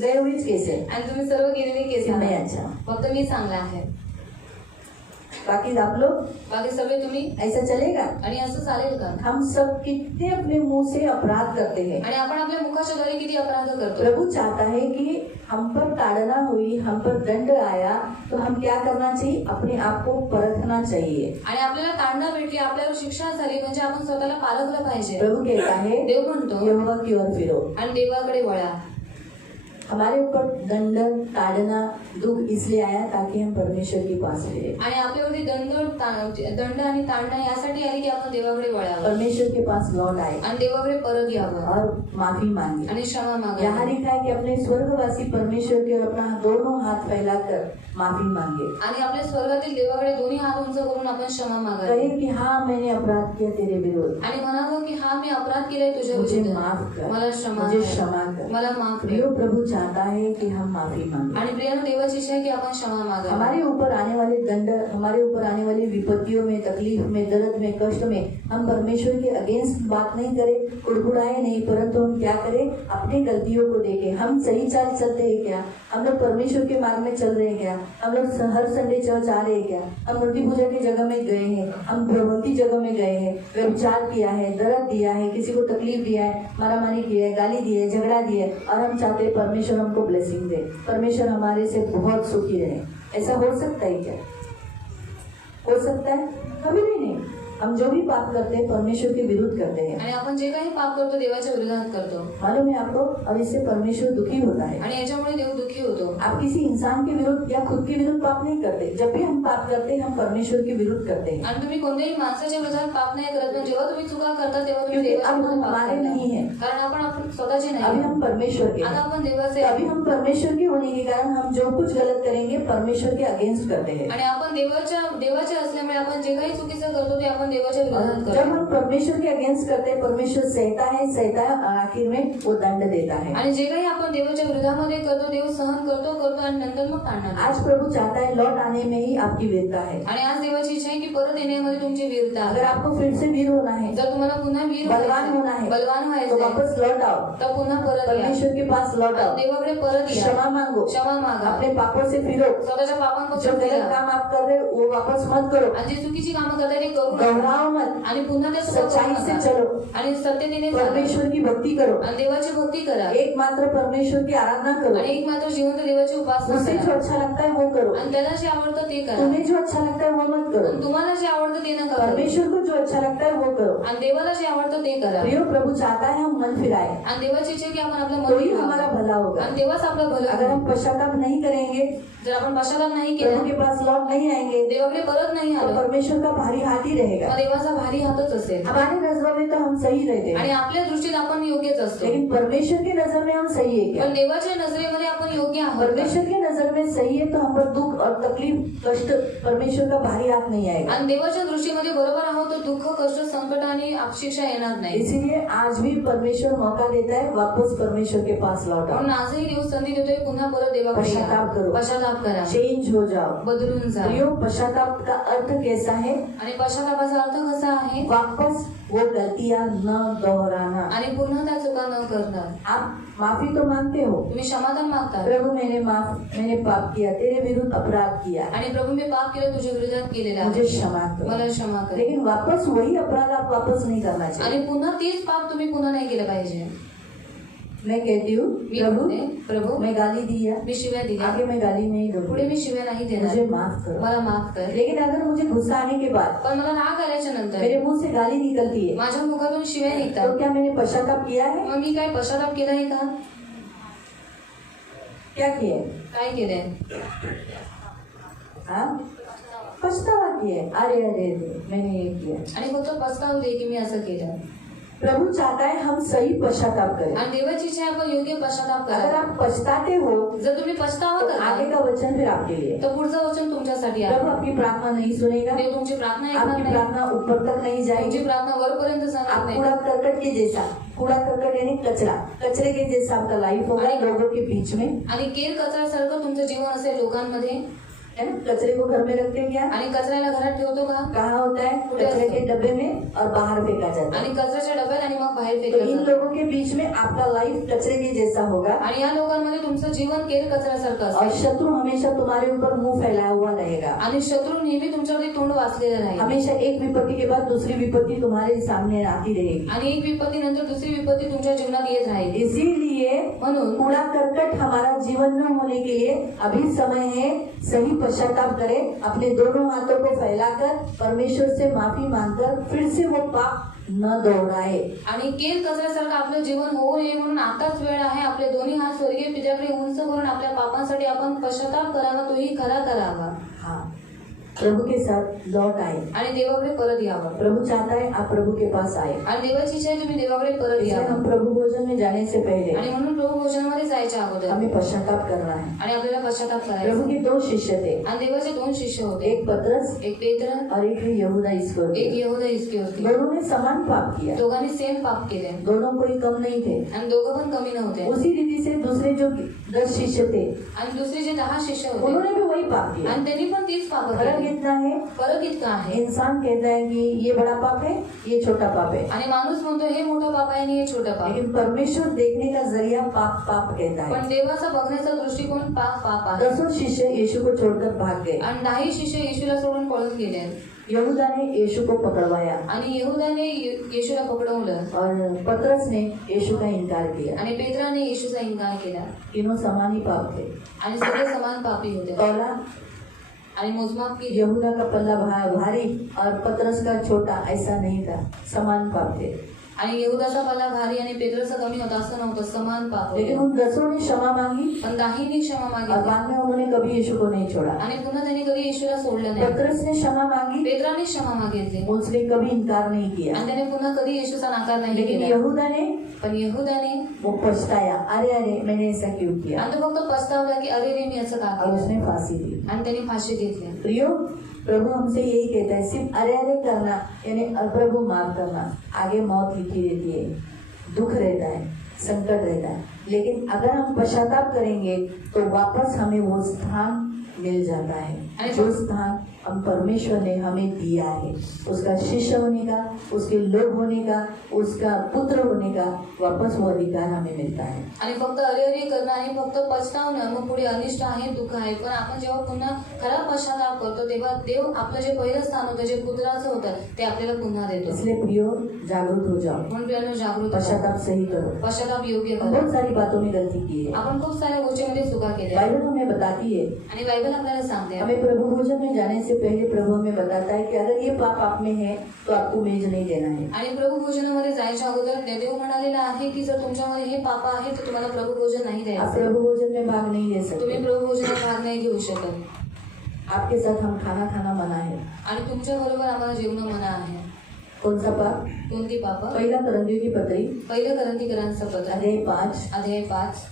गए हुई केस है। आणि तुम्ही सर्व गेलेले केस मैं आहे, अच्छा, फक्त मी चांगला आहे, बाकी आप लोग बाकी सगळे तुम्ही। ऐसा चलेगा? आणि असं चालेल का? हम सब कितने अपने मुंह से अपराध करते हैं। आणि आपण आपल्या मुखाच्या द्वारे किती अपराध करतो। प्रभु चाहता है कि हम पर ताड़ना हुई, हम पर दंड आया, तो हम क्या करना चाहिए? अपने आप को परखना चाहिए। आणि आपल्याला ताडना भेटली, आपल्यावर शिक्षा झाली, म्हणजे आपण स्वतःला पारखलं पाहिजे। प्रभु कहता है देव म्हणतो यहोवा की ओर फिरो। आणि देवाकडे वळा। हमारे ऊपर दंड, ताड़ना, दुख इसलिए आया ताकि हम परमेश्वर के पास फिरे, आणि आपल्यावरती दंड आणि ताडना यासाठी आली की आपण देवाकडे वळावं, परमेश्वर के पास लौट आए आणि देवाकडे परत यावं, और माफी मांगे। आणि क्षमा यहाँ मागावी। लिखा है कि अपने स्वर्गवासी परमेश्वर के ओर अपना दोनों हाथ फैलाकर माफी मांगे। आणि आपल्या स्वर्गातील देवाकडे दोन्ही हात उंच करून आपण क्षमा मागावी, कहे कि हाँ, मैंने अपराध किया तेरे विरोध, आणि म्हणावं की हा मी अपराध केलाय तुझ्या मुझे विरुद्ध, माफ कर, मला क्षमा मुझे कर, क्षमा कर। मला माफ कर। प्रियो, प्रभु चाहता है कि हम माफी मांगे। आणि प्रियानो, देवाची इच्छा आहे की आपण क्षमा मागावी। हमारे ऊपर आने वाले दंड, हमारे ऊपर आने वाली विपत्तियों में, तकलीफ में, दर्द में, कष्ट में हम परमेश्वर के अगेंस्ट बात नहीं करें, कुड़कुड़ाए नहीं, परंतु हम क्या करें? अपनी गलतियों को देखें। हम सही चाल चलते हैं क्या? हम लोग परमेश्वर के मार्ग में चल रहे हैं क्या? हम लोग हर संडे चर्च आ रहे हैं क्या? हम मूर्ति पूजा की जगह में गए हैं, हम भगवती जगह में गए हैं, व्यभिचार किया है, दर्द दिया है, किसी को तकलीफ दिया है, मारामारी किया है, गाली दी है, झगड़ा दिया है, और हम चाहते हैं परमेश्वर हमको ब्लेसिंग दे, परमेश्वर हमारे से बहुत सुखी रहे। ऐसा हो सकता है क्या? हो सकता है? कभी भी नहीं। हम जो भी पाप करते हैं परमेश्वर के विरुद्ध करते हैं, आणि आपण जे काही पाप करतो देवाच्या विरोधात करतो, मालूम है आपको? और इससे परमेश्वर दुखी होता है। आणि याच्यामुळे देव दुःखी होतो। आप किसी इंसान के विरुद्ध या खुद के विरुद्ध पाप नहीं करते। जब भी हम पाप करते हैं हम परमेश्वर के विरुद्ध करते हैं, आणि तुम्ही कोणत्याही माणसाच्या विरोधात पाप नाही करत, पण जेव्हा तुम्ही चुका करता तेव्हा तुम्ही क्योंकि देवाच्या अब हम विरोधात पाप हमारे करता। नहीं है, कारण आपण स्वतःचे अभी नाही, हम परमेश्वर के आता हैं। आपण देवाचे अभी आहे। हम परमेश्वर के होने के कारण हम जो कुछ गलत करेंगे परमेश्वर के अगेंस्ट करते हैं। आणि आपण देवाचे असल्यामुळे आपण जे काही चुकीचं करतो ते आपण देवाच्या विरोधात और करतो। जब हम परमेश्वर के अगेंस्ट करते हैं परमेश्वर सहता है और आखिर में वो दंड देता है। आणि जे काही आपण देवाच्या विरोधामध्ये करतो देव सहन करतो आणि नंतर मग ताडणार। आज प्रभु चाहता है लौट आने में ही आपकी वीरता है। आणि आज देवाची इच्छा आहे की परत येण्यामध्ये तुमची वीरता अगर आहे। आपको फिर से वीर होना है, जर तुम्हाला पुन्हा वीर बलवान होना है, बलवान तो व्हायचं वापस लौट आओ, तर पुन्हा परत या, परमेश्वर के पास लौट आओ, देवाकडे परत या, क्षमा मांगो, क्षमा मागा, अपने पापों से फिरो, स्वतःच्या जो पापांपासून गलत फिरा, काम आप कर रहे हो वो वापस मत करो, आणि जी चुकीची कामं करताय ते करू नका, घबराओ मत, आणि पुन्हा ते चुका करू सच्चाई से नका, चलो, आणि सत्यतेने चाला, परमेश्वर की भक्ति करो, आणि देवाची भक्ती करा, एकमात्र परमेश्वर की आराधना करो, आणि एक मात्र जिवंत देवाची उपासना उसे जो करा, अच्छा लगता है वो करो, आणि त्याला जे आवडतं ते करा, तुम्हें जो अच्छा लगता है वो मत करो, आणि तुम्हाला जे आवडतं ते नका करू, परमेश्वर को जो अच्छा लगता है वो करो। आणि देवाला जे आवडतं ते करा। प्रियो, प्रभु चाहता है हम मन फिराए, आणि देवाची इच्छा आहे की आपण आपलं तो मन ही हमारा फिरवावं, भला होगा। आणि देवाच आपलं भलं अगर हम करेल। पश्चाताप नहीं करेंगे, जर आपण पश्चाताप नाही प्रभु केला, के पास लौट नहीं आएंगे, देवाकडे परत नाही तो आलो, परमेश्वर का भारी हाथ ही रहेगा। मग देवाचा भारी हातच असेल, हमारी नजरों में तो हम सही रहते आणि हैं, आपल्या दृष्टीत आपण योग्यच असतो, लेकिन परमेश्वर की नजर में हम सही है क्या? पण देवाच्या नजरेमध्ये आपण योग्य आहोत का? परमेश्वर की नजर में सही है तो हम पर दुख और तकलीफ कष्ट परमेश्वर का भारी हाथ नहीं आएगा। आणि देवाच्या दृष्टीमध्ये बरोबर आहोत तर दुःख कष्ट संकट आणि अपशिक्षा येणार नाही। इसीलिए आज भी परमेश्वर मौका देता है वापस परमेश्वर के पास लौटो, म्हणून आजही देव संधी देतोय पुन्हा परत देवाकडे या। पश्चाताप करो, पश्चाताप करा, चेंज हो जाओ, बदलून जा। प्रियो पश्चाताप का अर्थ कैसा है? आणि पश्चातापाचा अर्थ कसा आहे? वापस वो गलतियां न दोहराना। आणि पुन्हा त्या चुका न करणं। आप माफी तो मांगते हो, तुम्ही क्षमादान मागता, प्रभु मैंने पाप किया, तेरे विरुद्ध अपराध किया, आणि प्रभु मी पाप केलं तुझ्या विरोधात केलेला मुझे क्षमा कर, मला क्षमा कर। लेकिन वापस वही अपराध आप वापस नहीं करना चाहिए। आणि पुन्हा तीच पाप तुम्ही पुन्हा नाही केलं पाहिजे। मैं कहती हूँ मी प्रभु म्हणते, प्रभु मैं गाली दिया, मी शिव्या दिल्या, आगे मैं गाली नहीं पुढे दूंगी, मी शिव्या नाही मुझे देणार, माफ करो। मला माफ कर। लेकिन अगर मुझे गुस्सा आने के बाद पण मला राग आल्याच्या नंतर मेरे मुंह से गाली निकलती है माझ्या मुखातून शिव्या तो निघतात, क्या मैंने पश्चाताप किया है? मग मी काय पश्चाताप केला आहे का? क्या किया है? काय केलंय? हाँ? पछतावा किया है, अरे अरे अरे मैंने ये किया। आणि फक्त पस्तावले की मी असं केलं। प्रभु चाहता है हम सही पश्चाताप करें। आणि देवाची इच्छा आहे आपण योग्य पश्चाताप अगर करा। आप पछताते हो जर तुम्ही पछतावा तो आगे करता का वचन फिर आपके लिए है। तर पुढचं वचन तुमच्यासाठी आहे। प्रभु आपकी प्रार्थना नहीं सुनेगा, देव तुमची प्रार्थना ऐकणार आपकी नाही, प्रार्थना ऊपर तक नहीं तुमची जाएगी। प्रार्थना वरपर्यंत जाणार आप नाही। कूड़ा करकट के जैसा, कूड़ा करकट यानी कचरा, कचरे के जैसा आपका लाइफ होगा लोगों के बीच में, आणि केर कचऱ्यासारखं तुमचं जीवन असेल लोकांमध्ये। है ना? कचरे को घर में रखते हैं क्या? आणि कचऱ्याला घरात ठेवतो का? कहाँ होता है? कचरे के डब्बे में और बाहर फेंका जाता है। आणि कचऱ्याच्या डब्यात आणि मग बाहेर तो फेकलं इन जातं। लोगों के बीच में आपका लाइफ कचरे के जैसा होगा आणि या लोकांमध्ये तुमचं जीवन केर कचऱ्यासारखं और असेल। शत्रु हमेशा तुम्हारे ऊपर मुंह फैलाया हुआ रहेगा। आणि शत्रू नेहमी तुमच्यावरती तोंड वाचलेलं राहील। हमेशा एक विपत्ति के बाद दूसरी विपत्ति तुम्हारे सामने आती रहेगी। आणि एक विपत्ती नंतर दुसरी विपत्ती तुमच्या जीवनात येत राहील। इसीलिए म्हणून कूड़ा करकट हमारा जीवन न होने के लिए अभी समय है, सही पश्चाताप करें, अपने दोनों हाथों को फैलाकर परमेश्वर से माफी मांगकर फिर से वो पाप न दोहराए। आणि केर कचऱ्यासारखं आपलं जीवन होऊ नये म्हणून आताच वेळ आहे आपले दोन्ही हात स्वर्गीय पित्याकडे उंच करून आपल्या पापांसाठी आपण पश्चाताप करावा, तोही खरा करावा। हाँ, प्रभु के साथ लौट आए। आणि देवाकडे परत यावं। प्रभु चाहता है आप प्रभु के पास आए। आणि देवाची इच्छा आहे तुम्ही देवाकडे परत इसलिए यावं। हम प्रभु भोजन में जाने से पहले आणि म्हणून प्रभू भोजनामध्ये जायच्या अगोदर हमें पश्चाताप करना है। आणि आपल्याला पश्चाताप प्रभु करायचा। के दो शिष्य थे, आणि देवाचे दोन शिष्य होते, एक पतरस एक पेत्र और एक है यहूदा एक इस्करियोती। यहूदा इस्करियोती। दोनों ने समान पाप किया, दोघांनी सेम पाप केले दोनों कोई कम नहीं थे। आणि दोघं पण कमी नव्हते। उसी रीति से दूसरे जो 10 शिष्य थे आणि दुसरे जे 10 शिष्य होते उन्होंने भी वही पाप किया। आणि त्यांनी पण तीच पाप फर्क केली। इतना है, फरक इतका आहे, इंसान कहता है कि ये बड़ा पाप है, ये छोटा पाप है, आणि माणूस म्हणतो हे मोठं पाप आहे आणि हे छोटं पाप। लेकिन परमेश्वर देखने का जरिया पाप पाप कहता है। पण देवाचा बघण्याचा दृष्टिकोन पाप पाप आहे। 10 शिष्य यीशु को छोड़कर भाग गए। आणि 10 शिष्य येशूला सोडून पळून गेले यहूदा ने यीशु को पकड़वाया आणि यहूदाने येशूला पकडवलं और पतरस ने यीशु का इनकार किया। आणि पेत्राने येशूचा इन्कार केला। तीनों समान ही पाप थे। आणि सगळे समान पापी होते तौला आणि मोजमाप केली। यहूदा का पल्ला भारी और पतरस का छोटा, ऐसा नहीं था, समान पाप थे। आणि यहूदाचा पल्ला भारी आणि पेत्राचा कमी होता असं नव्हतं, समान पाप लेकिन होते। उन 10 ने क्षमा मांगी पण 10नी क्षमा और मागितली बाद में उन्होंने कभी यीशु को नहीं छोड़ा। आणि पुन्हा त्यांनी कधी येशूला सोडलं नाही। पतरस ने क्षमा मांगी, पेत्राने क्षमा मागितली उसने कभी इनकार नहीं किया। आणि त्याने पुन्हा कधी येशूचा नाकार नाही लेकिन केला। यहूदा ने पण यहूदाने वो पछताया, अरे अरे मैंने ऐसा क्यों किया, आणि तो फक्त पछतावला की अरे रे मी असं का और केलं, उसने फांसी दी। आणि त्यांनी फाशी घेतली। प्रियो, प्रभु हमसे यही कहता है, सिर्फ अरे अरे करना यानी प्रभु माफ करना, आगे मौत लिखी रहती है, दुख रहता है, संकट रहता है, लेकिन अगर हम पश्चाताप करेंगे तो वापस हमें वो स्थान मिल जाता है जो स्थान हम परमेश्वर ने हमें दिया है, उसका शिष्य होने का, उसके लोग होने का, उसका पुत्र होने का वापस वो अधिकार हमें मिलता है। आणि फक्त अरे अरे करणं आणि फक्त पछतावणं मग पुढे अनिष्ट आहे, दुःख आहे। पण आपण जेव्हा पुन्हा खरा पश्चाताप करतो तेव्हा देव आपलं जे पहिलं स्थान होतं, जे पुत्राचं होतं, ते आपल्याला पुन्हा देतो। इसलिए प्रियो जागरूक हो जाओ, म्हणून प्रियानो जागृत पश्चाताप सही करो। पश्चाताप योग्य हम करा। बहुत सारी बातों में गलती की है, आपण खूप साऱ्या गोष्टींमध्ये चुका केल्या बाइबल हमें बताती है। आणि बायबल आपल्याला सांगते हमें प्रभु भोजन में जाने से पहले प्रभु हमें बताता है कि अगर ये पाप आप में है तो आपको मेज नहीं देना है। आणि प्रभू भोजनामध्ये जायच्या अगोदर देव म्हणालेला आहे की जर तुमच्यामध्ये हे पाप आहे तर तुम्हाला प्रभू भोजन नाही आप द्यायचं, प्रभु भोजन में भाग नहीं ले तुम्ही सकते। प्रभू भोजनात भाग नाही घेऊ शकत। आपके साथ हम खाना खाना मना है। आणि तुमच्या बरोबर आम्हाला जेवण मना आहे। कौन सा पाप? कोणती पाप? पहिला करंदियों की पत्री पहिलं करंदीकरांचं पत्र अध्याय 5 अध्याय 5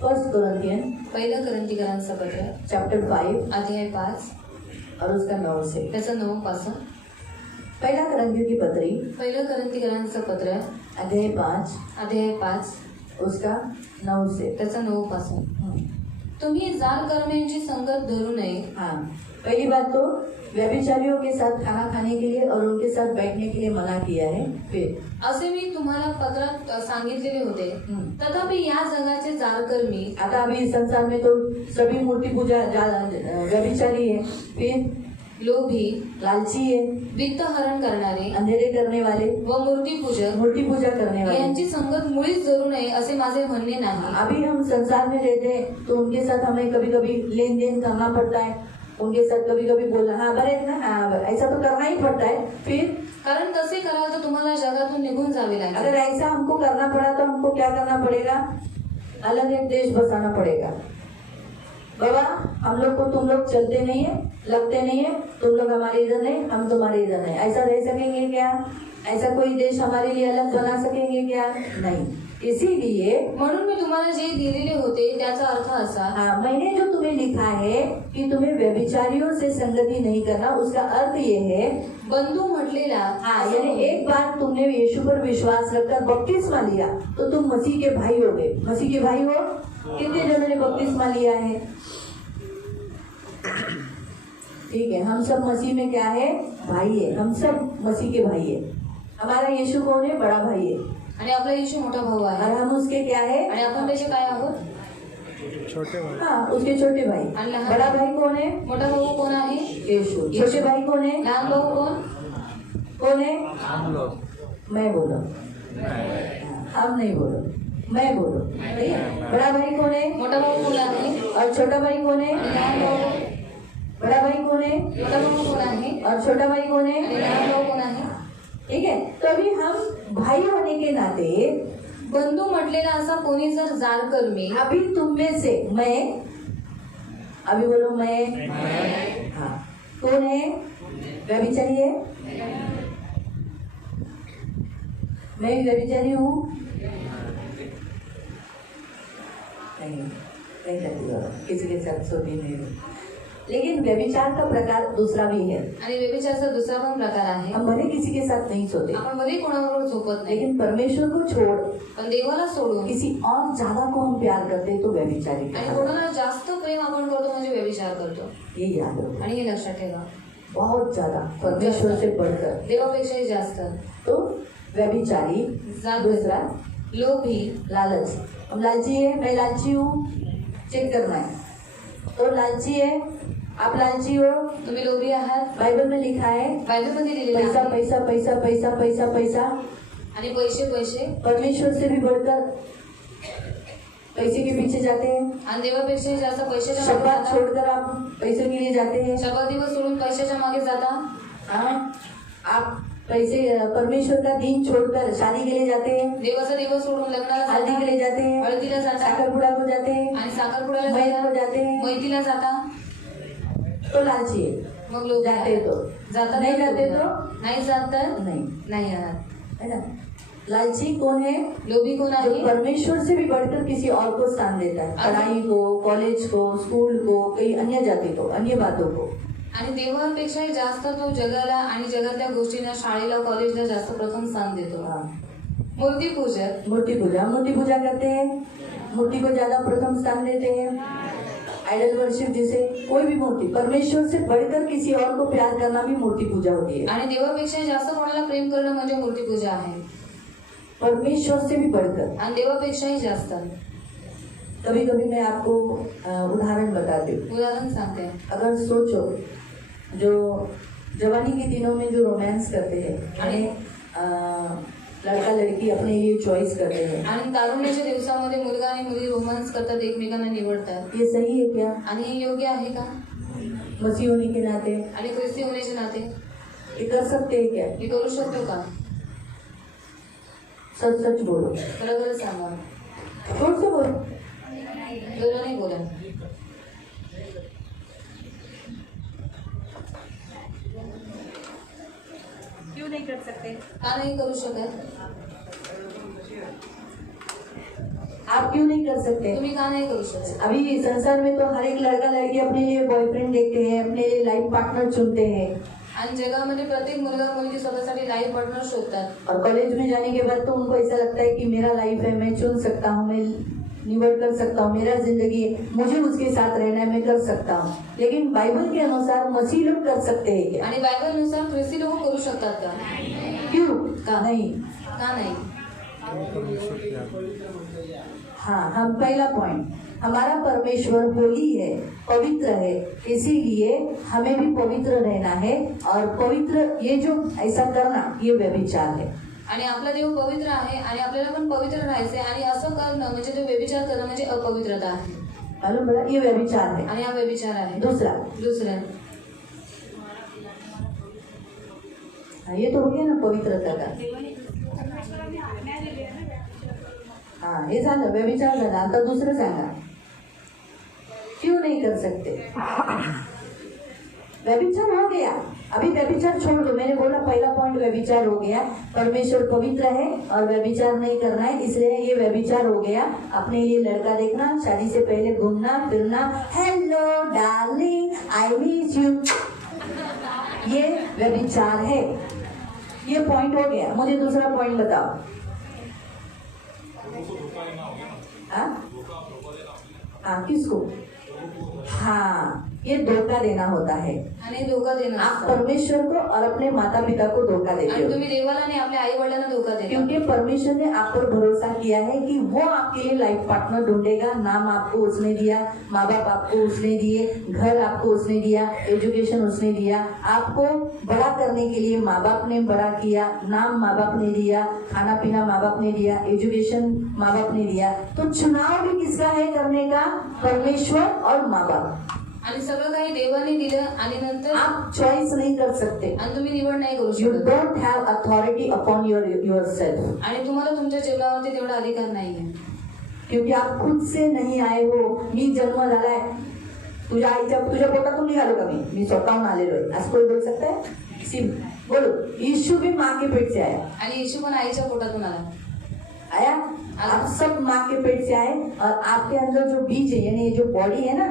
फर्स्ट कोरिंथियन पहिलं करंथीकरांचं पत्र चैप्टर 5 अध्याय 5 और उसका 9 से। त्याचं 9 पासून। पहला कोरिंथियों की पत्री पहिलं करंथीकरांचं पत्र अध्याय 5 अध्याय 5 उसका 9 से। त्याचं 9 पासून। तुम्ही जार करण्याची संगत धरू नये। हाँ, पहली बात तो व्यभिचारियों के साथ खाना खाने के लिए और उनके साथ बैठने के लिए मना किया है। फिर असे मी तुम्हाला पत्रात सांगितलेले होते, तथापि या जगाचे जारकर्मी आता अभी इस संसार में तो सभी मूर्ति पूजा व्यभिचारी है, फिर लोभी, लालची है, वित्त हरण करणारे अंधेरे करने वाले, व मूर्ती पूजा करने वाले। यांची संगत मुळीच धरू नये असे माझे म्हणणे नाही। अभी हम संसार में रहते हैं तो उनके साथ हमें कभी कभी लेन देन करना पड़ता है, उनके साथ कभी कभी बोलना, हाँ बरे ना, हाँ ऐसा तो करना ही पड़ता है। फिर कारण तसे कराल तर तुम्हाला जगातून निघून जावे लागेल। अगर ऐसा हमको करना पड़ा तो हमको क्या करना पड़ेगा? अलग एक देश बसाना पड़ेगा। बाबा हम लोग को तुम लोग चलते नहीं है, लगते नहीं है, तुम लोग हमारे इधर नहीं, हम तुम्हारे इधर नहीं, ऐसा रह सकेंगे क्या? ऐसा कोई देश हमारे लिए अलग बना सकेंगे क्या? नहीं। इसीलिए म्हणून मी तुम्हाला जे दिलेले होते त्याचा अर्थ असा, हाँ, मैंने जो तुम्हें लिखा है कि तुम्हें व्यभिचारियों से संगति नहीं करना, उसका अर्थ ये है, बंधू म्हटलेला हाँ, यानी एक बार तुमने यीशु पर विश्वास रखकर बपतिस्मा लिया तो तुम मसीह के भाई हो गए। मसीह के भाई हो? कितने जनों ने बपतिस्मा लिया है? ठीक है, हम सब मसीह में क्या है? भाई है। हम सब मसीह के भाई है। हमारा यीशु कौन है? बड़ा भाई है। आणि आपला येशू मोठा भाऊ आहे और हम उसके क्या है? आणि आपण त्याचे काय आहोत? छोटे भाई। हाँ, उसके छोटे भाई। आणि लहान बड़ा भाई कौन है? मोठा भाऊ कोण आहे? यीशु। छोटे भाई कौन है? लहान भाऊ कोण? कौन है? हम लोग। मैं बोलो, हम नहीं बोलो, मैं बोलो। ठीक है? बड़ा भाई कौन है? मोठा भाऊ कोण आहे? और छोटा भाई कौन है? लहान भाऊ। बड़ा भाई कौन है? मोठा भाऊ कोण आहे? और छोटा भाई कौन है? आणि लहान भाऊ कोण आहे? ठीक है, तो अभी हम भाई होने के नाते बंधू म्हटलेला असा कोणी जर जारकर्मी, अभी तुम में से मैं, अभी बोलो मैं, हाँ, कौन है? व्यभिचारी है? मैं भी व्यभिचारी हूँ? नहीं करती बाबा, किसी के साथ सोती नहीं हूँ। लेकिन व्यभिचार का प्रकार दूसरा भी है। आणि व्यभिचाराचा दुसरा पण प्रकार आहे। हम भले किसी के साथ नहीं सोते, आपण मध्ये कोणाबरोबर झोपत नाही, लेकिन परमेश्वर को छोड़ पण देवाला सोडून किसी और ज्यादा को हम प्यार करते हैं तो व्यभिचारी आणि कहलाता है। कोणाला जास्त प्रेम आपण करतो म्हणजे व्यभिचार करतो। ये याद रखो, आणि हे लक्षात ठेवा, बहुत ज्यादा परमेश्वर से बढ़कर देवापेक्षाही जास्त। तो व्यभिचारी, दूसरा लोभी, लालच। हम लालची है, मैं लालची हूँ, चेक करना है। तो लालची है, आप लालची हो, तुम्ही लोभी आहात, बाइबल में लिखा है बायबलमध्ये लिहिलेलं पैसा आहे। पैसा पैसा पैसा पैसा पैसा, आणि पैसे पैसे, परमेश्वर से भी बढ़कर पैसे के पीछे जाते हैं। आणि देवापेक्षाही जास्त पैशाच्या मागे शब्द जाता। छोड़कर आप पैसे के लिए जाते हैं। शब्द दिवस सोडून पैशाच्या मागे जाता। हाँ, आप पैसे परमेश्वर का दिन छोड़कर शादी के लिए जाते हैं, देवाचा दिवस सोडून लग्नाला हल्दी के जाता, लिए जाते हैं, हळदीला जाता, साखरपुडा को जाते हैं, आणि साखरपुड्याला मैत को जाता, जाते हैं, मैतीला जाता। तो लालची है। मग लोक जाते तो जाता, नहीं जाते तो नाही जात तर नहीं, नाही आहात। है ना? लालची कौन है? लोभी कोण जो आहे? परमेश्वर से भी बढ़कर किसी और को स्थान देता है, पढ़ाई को, कॉलेज को, स्कूल को, कई अन्य जाति को, अन्य बातों को। आणि देवापेक्षाही जास्त तो जगाला आणि जगातल्या गोष्टींना, शाळेला, कॉलेजला जास्त प्रथम स्थान देतो। हाँ, मूर्ती पूजक, मूर्ति पूजा करते हैं, मूर्ति को ज्यादा प्रथम स्थान देते हैं। आइडल वर्शिप, जिसे कोई भी मूर्ति, परमेश्वर से बढ़कर किसी और को प्यार करना भी मूर्ति पूजा होती है। आणि देवापेक्षा जास्त कोणाला प्रेम करणं म्हणजे मूर्ती पूजा आहे। परमेश्वर से भी बढ़कर। आणि देवापेक्षाही जास्त। कभी कभी मैं आपको उदाहरण बताती हूँ। उदाहरण सांगते, अगर सोचो, जो जवानी के दिनों में जो रोमांस करते हैं, यानी लड़का लड़की अपने लिए चॉइस करते हैं, आणि तारुण्याच्या दिवसामध्ये मुलगा आणि मुलगी रोमांस करतात, एकमेकांना निवडतात, ये सही है क्या? आणि हे योग्य आहे का? मसीह होने के नाते आणि ख्रिस्ती होण्याचे नाते ये कर सकते हैं क्या? हे करू शकतो का? सच सच बोलो, खरं खरं सांगा, जोर से बोलो। खरं नाही बोला। क्यों नहीं कर सकते? का नाही करू शकत? आप क्यों नहीं कर सकते? तुम्ही का नाही करू शकत? अभी संसार में तो हर एक लड़का लड़की अपने लिए बॉयफ्रेंड देखते हैं, अपने लिए लाइफ पार्टनर चुनते हैं, आणि जगामध्ये प्रत्येक मुलगा मुलगी स्वतःसाठी लाईफ पार्टनर शोधतात. और कॉलेज में जाने के बाद तो उनको ऐसा लगता है कि मेरा लाइफ है, मैं चुन सकता हूँ, मैं निवड कर सकता हूँ, मेरा जिंदगी है, मुझे उसके साथ रहना है, मैं कर सकता हूँ. लेकिन बाइबल के अनुसार मसीह लोग कर सकते हैं क्या? आणि बायबलनुसार ख्रिस्ती लोक करू शकतात का? क्यों? का? नहीं. का नाही? परमेश्वर की आज्ञा। हाँ, हम पहला पॉइंट, हमारा परमेश्वर होली है, पवित्र है, इसीलिए हमें भी पवित्र रहना है. और पवित्र ये जो ऐसा करना ये व्यभिचार है. आणि आपला देव पवित्र आहे आणि आपल्याला पण पवित्र राहायचंय आणि असं करणं म्हणजे ते व्यभिचार करणं म्हणजे अपवित्रता आहे मालूम पड़ा? ये व्यभिचार है. आणि हा व्यभिचार आहे. दूसरा, दुसरं हाँ, ये तो हो गया ना पवित्रता का. हाँ, हे झालं व्यभिचार झाला. आता दुसरं सांगा, क्यों नहीं कर सकते? व्यभिचार हो गया, अभी व्यभिचार छोड़ दो. मैंने बोला पहला पॉइंट व्यभिचार हो गया, परमेश्वर पवित्र है और व्यभिचार नहीं करना है, इसलिए ये व्यभिचार हो गया. अपने लिए लड़का देखना, शादी से पहले घूमना फिरना, hello darling I miss you, ये व्यभिचार है. ये पॉइंट हो गया. मुझे दूसरा पॉइंट बताओ. हाँ, किसको? हाँ, ये धोखा देना होता है. आणि धोका देणं आप असतं. परमेश्वर को और अपने माता पिता को धोखा देते आणि हो, तुम्ही देवाला आणि आपल्या आई वडिलांना धोका देता. क्योंकि परमेश्वर ने आप पर भरोसा किया है कि वो आपके लिए लाइफ पार्टनर ढूंढेगा. नाम आपको उसने दिया, माँ बाप आपको उसने दिए, घर आपको उसने दिया, एजुकेशन उसने दिया, आपको बड़ा करने के लिए माँ बाप ने बड़ा किया, नाम माँ बाप ने दिया, खाना पीना माँ बाप ने दिया, एजुकेशन माँ बाप ने दिया. तो चुनाव भी किसका है करने का? परमेश्वर और माँ बाप. आणि सगळं काही देवाने दिलं आणि नंतर आप चॉइस नहीं कर सकते. आणि तुम्ही निवड नाही करू You शकत. don't have authority upon yourself. आणि तुम्हाला तुमच्या जीवनावरती तेवढा अधिकार नाहीये. क्योंकि आप खुद से नहीं आए हो. मी जन्म झालाय, तुझ्या पोटातून निघालो का मी स्वतःहून आलेलो आहे असं कोई बोल सकता है? सिम बोलो, यीशु भी माँ के पेट से आया. आणि येशू पण आईच्या पोटातून आला. आया? आप सब माँ के पेट से आए और आपके अंदर जो बीज है यानी ये जो बॉडी है ना,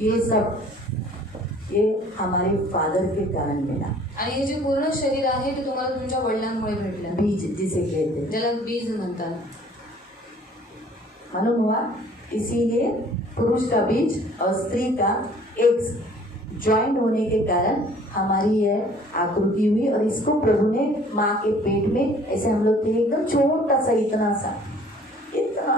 ये सब ये हमारे फादर के कारण मिला. आणि हे जे पूर्ण शरीर आहे ते तुम्हाला तुमच्या वडिलांमुळे भेटलं, बीज जिसे कहते हैं, ज्याला बीज म्हणतात. मालूम हुआ? इसीलिए पुरुष का बीज और स्त्री का एग्स ज्वाइंट होने के कारण हमारी यह आकृति हुई. और इसको प्रभु ने माँ के पेट में, ऐसे हम लोग थे एकदम छोटा सा, इतना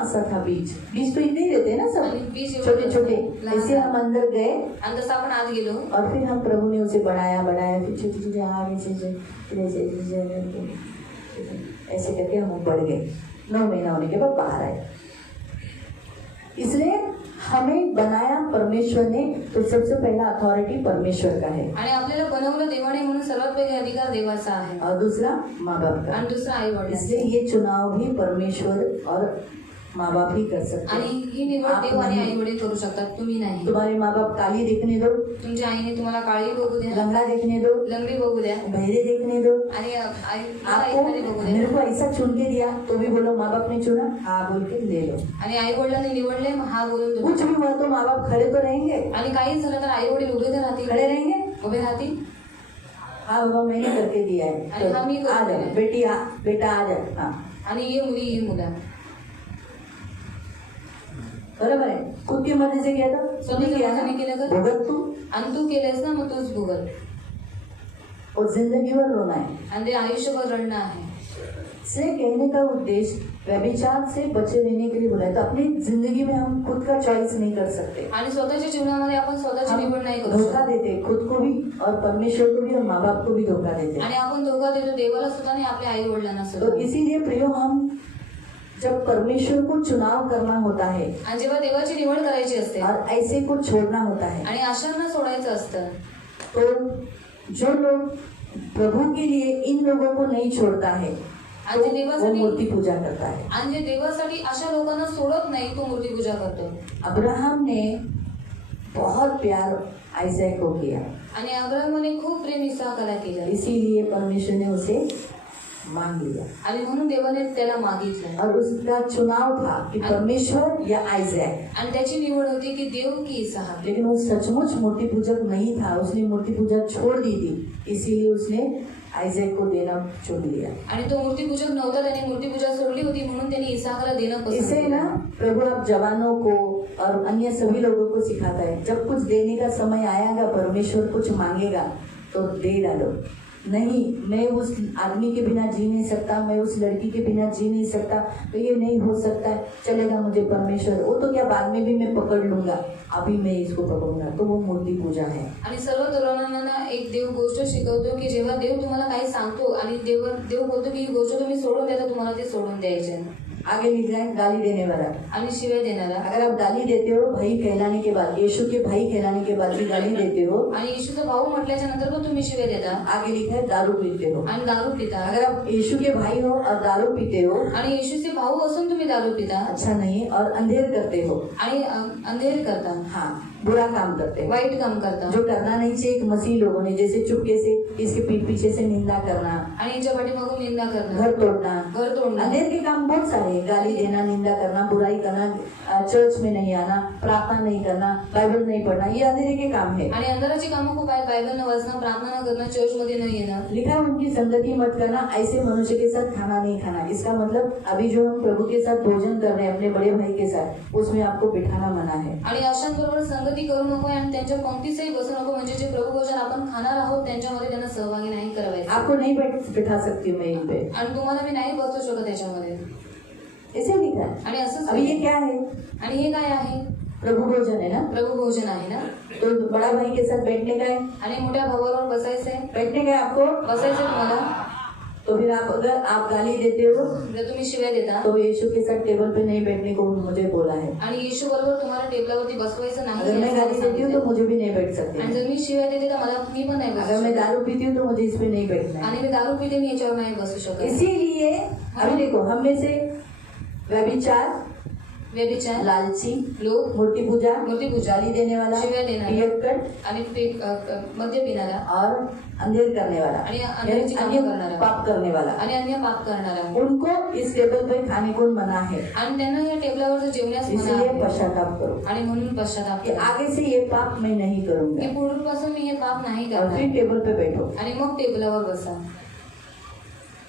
सा था बीज. बीज तो इतने ही रहते हैं ना आणि सब, बीज एवढं छोटे छोटे. लहान ऐसे हम अंदर गए आणि तसं आपण आत गेलो और फिर हम प्रभु ने उसे बढ़ाया, फिर छोटे छोटे आगे से फिर ऐसे करके हम बढ़ गए. 9 महीना होने के बाद बाहर आए. इसलिए हमें बनाया परमेश्वर ने, तो सबसे पहला अथॉरिटी परमेश्वर का है. आणि आपल्याला बनवलं देवाने म्हणून सर्वात पहिले अधिकार देवाचा आहे और दूसरा माँ बाप का. आणि दुसरा आई वडिलांचा. इसलिए ये चुनाव भी परमेश्वर और माँ बाप ही कर सकते आणि हैं. ही निवड आप देव आणि नहीं. आई वडील करू शकतात, तुम्ही नाही. तुम्हारे माँ बाप काली देखने दो, तुमच्या आईने तुम्हाला काळी बघू द्या, गंगा देखने दो, लंगडी बघू द्या बहरे देखने दो. आणि आपको आई बघू मेरे द्या. को ऐसा चुन के दिया तो भी बोलो माँ बाप ने चुना, हाँ बोल के ले लो. आणि आई वडिलांनी निवडले हा बोलून कुछ तुम्ही. भी हुआ तो माँ बाप खड़े तो रहेंगे, आणि काही झालं तर आई वडील उभे तर राहतील, खड़े रहेंगे. उभे राहतील. हाँ बाबा मैंने करके दिया है, अरे हम ही तो आ करके जाओ दिया है. बेटी, बेटा आ जाओ. हाँ आणि ये मुली ये मुलं बरोबर है. खुद की मर्जी से किया था, स्वतःच्या किया ना, मर्जीने केलं का? भुगत तू. आणि तू केलंस ना, मग तूच भुगत. और जिंदगीभर रोना है. आणि ते आयुष्यभर रडणं आहे. से कहने का उद्देश्य व्यभिचार से बचे रहने के लिए बोला है. तो अपनी जिंदगी में हम खुद का चॉइस नहीं कर सकते. आणि स्वतःच्या जीवनामध्ये आपण स्वतःची हम निवड नाही करू धोखा शकत. देते खुद को भी और परमेश्वर को भी और माँ बाप को भी धोखा देते. आणि आपण धोका देतो देवाला सुद्धा आणि आपल्या आई वडिलांना तो सुद्धा. इसीलिए प्रियो, हम जब परमेश्वर को चुनाव करना होता है आणि जेव्हा देवाची निवड करायची असते और ऐसे को छोड़ना होता है, आणि आशांना सोडायचं असतं, तो जो लोग प्रभु के लिए इन लोगों को नहीं छोड़ता है आणि जे वो देवासाठी मूर्ति पूजा करता है. आणि जे देवासाठी अशा लोकांना सोडत नाही तो मूर्ती पूजा करतो. अब्राहम ने बहुत प्यार आइजैक को किया, आणि अब्राहमने खूप प्रेम इसाकाला केलं. इसीलिए परमेश्वर ने उसे मांग लिया आणि म्हणून देवाने त्याला मागितलं और उसका चुनाव था कि परमेश्वर या आइजैक, आणि त्याची निवड होती की देव की इसहाक. लेकिन वो सचमुच मूर्ति पूजक नहीं था, उसने मूर्ति पूजा छोड़ दी थी, इसीलिए उसने आइजैक को देना चुन लिया. आणि तो मूर्तिपूजक नव्हता, त्याने मूर्तिपूजा सोडली होती म्हणून त्यांनी इसहाकला देणं पसंत इसे ना केलं. प्रभु आप जवानों को और अन्य सभी लोगों को सिखाता है, जब कुछ देने का समय आएगा, परमेश्वर कुछ मांगेगा तो दे डालो. नहीं, मैं उस आदमी के बिना जी नहीं सकता, मैं उस लड़की के बिना जी नहीं सकता, तो ये नहीं हो सकता है, चलेगा मुझे परमेश्वर, वो तो क्या बाद में भी मैं पकड़ लूंगा, अभी मैं इसको पकड़ूंगा, तो वो मूर्ति पूजा है. आणि सर्व तरुणांना एक देव गोष्ट शिकवतो की जेव्हा देव तुम्हाला काही सांगतो आणि देव बोलतो की ही गोष्ट तुम्ही सोडून द्या, तर तुम्हाला ते सोडून द्यायचे. आगे लिख रहा है गाली देने वाला. आणि शिव्या देणारा. अगर आप गाली देते हो भाई कहलाने के बाद, यीशु के भाई कहलाने के बाद भी गाली देते हो, आणि येशूचा भाऊ म्हटल्याच्या नंतर पण तुम्ही शिव्या देता आगे लिखा है दारू पीते हो. आणि दारू पिता. अगर आप यीशु के भाई हो और दारू पीते हो, आणि येशूचे भाऊ असून तुम्ही दारू पिता अच्छा नहीं, और अंधेर करते हो, आणि अंधेर करता, हाँ बुरा काम करते हो, वाईट काम करता, जो करना नहीं चाहिए. एक मसीह लोगों ने जैसे चुपके से इसके पीठ पीछे से निंदा करना, आणि यांच्या पाठीमागून निंदा करणं, घर तोड़ना, घर तोडणं, अंधेर के काम बहुत सारे हैं. गाली देना, निंदा करना, बुराई करना, चर्च में नहीं आना, प्रार्थना नहीं करना, बाइबल नहीं पढ़ना, ये अंधेरे के काम है. आणि अंधाराची कामं खूप आहेत. बायबल न वाचणं, प्रार्थना न करणं, चर्च मध्ये न येणं. लिखा है उनकी संगति मत करना, ऐसे मनुष्य के साथ खाना नहीं खाना. इसका मतलब अभी जो हम प्रभु के साथ भोजन कर रहे हैं अपने बड़े भाई के साथ, उसमें आपको बिठाना मना है. आणि अशांबरोबर संगती करू नको आणि त्यांच्या पंक्तीसही बसू नको. म्हणजे जे प्रभू भोजन आपण खाणार आहोत त्यांच्यामध्ये त्यांना सहभागी नाही करायचं. आपको नहीं बिठा सकती हूँ मैं इन पे, आणि तुम्हाला मी नाही बसू शकत त्याच्यामध्ये. ऐसे लिखा है. आणि असंच अभी ये क्या है? आणि हे काय आहे? प्रभु भोजन है ना, प्रभू भोजन आहे ना. तो बड़ा भाई के साथ बैठने का है, आणि मोठ्या भावाबरोबर बसायचंय, बैठने का है आपको. बसायचंय तुम्हाला. तो फिर आप अगर आप गाली देते हो जर तुम्ही शिव्या देता तो यीशु के साथ टेबल पे नहीं बैठने को मुझे बोला है. आणि येशू बरोबर तुम्हाला टेबलावरती बसवायचं नाही. अगर मैं गाली देती हूँ तो मुझे भी नहीं बैठ सकती. आणि जर मी शिव्या देते तर मला मी पण नाही अगर मैं बसू शकत. दारू पीती हूँ तो मुझे इस पे नहीं बैठना है. आणि मी दारू पिते मी याच्यावर नाही बसू शकत. इसीलिए अभी देखो, हम में से व्यभिचार, व्यभिचार, लालची, लोभ, मूर्ति पूजा, मूर्तिपूजा, गाली देने वाला, शिव्या देणारा, पियक्कड़ आणि मद्य पिणारा, और अंधेर करने वाला, आणि अंधेरची कामं अन्य करणारा, पाप करने वाला, आणि अन्य पाप करणारा, उनको इस टेबल पे खाने को मना है. आणि त्यांना या टेबलावर जेवण्यास मना इसलिए आहे. पश्चाताप करो आणि म्हणून पश्चाताप कि करा आगे से ये पाप मैं नहीं करूंगा, की पूर्वीपासून मी हे पाप नाही और करणार. फिर टेबल पे बैठो. आणि मग टेबलावर बसा.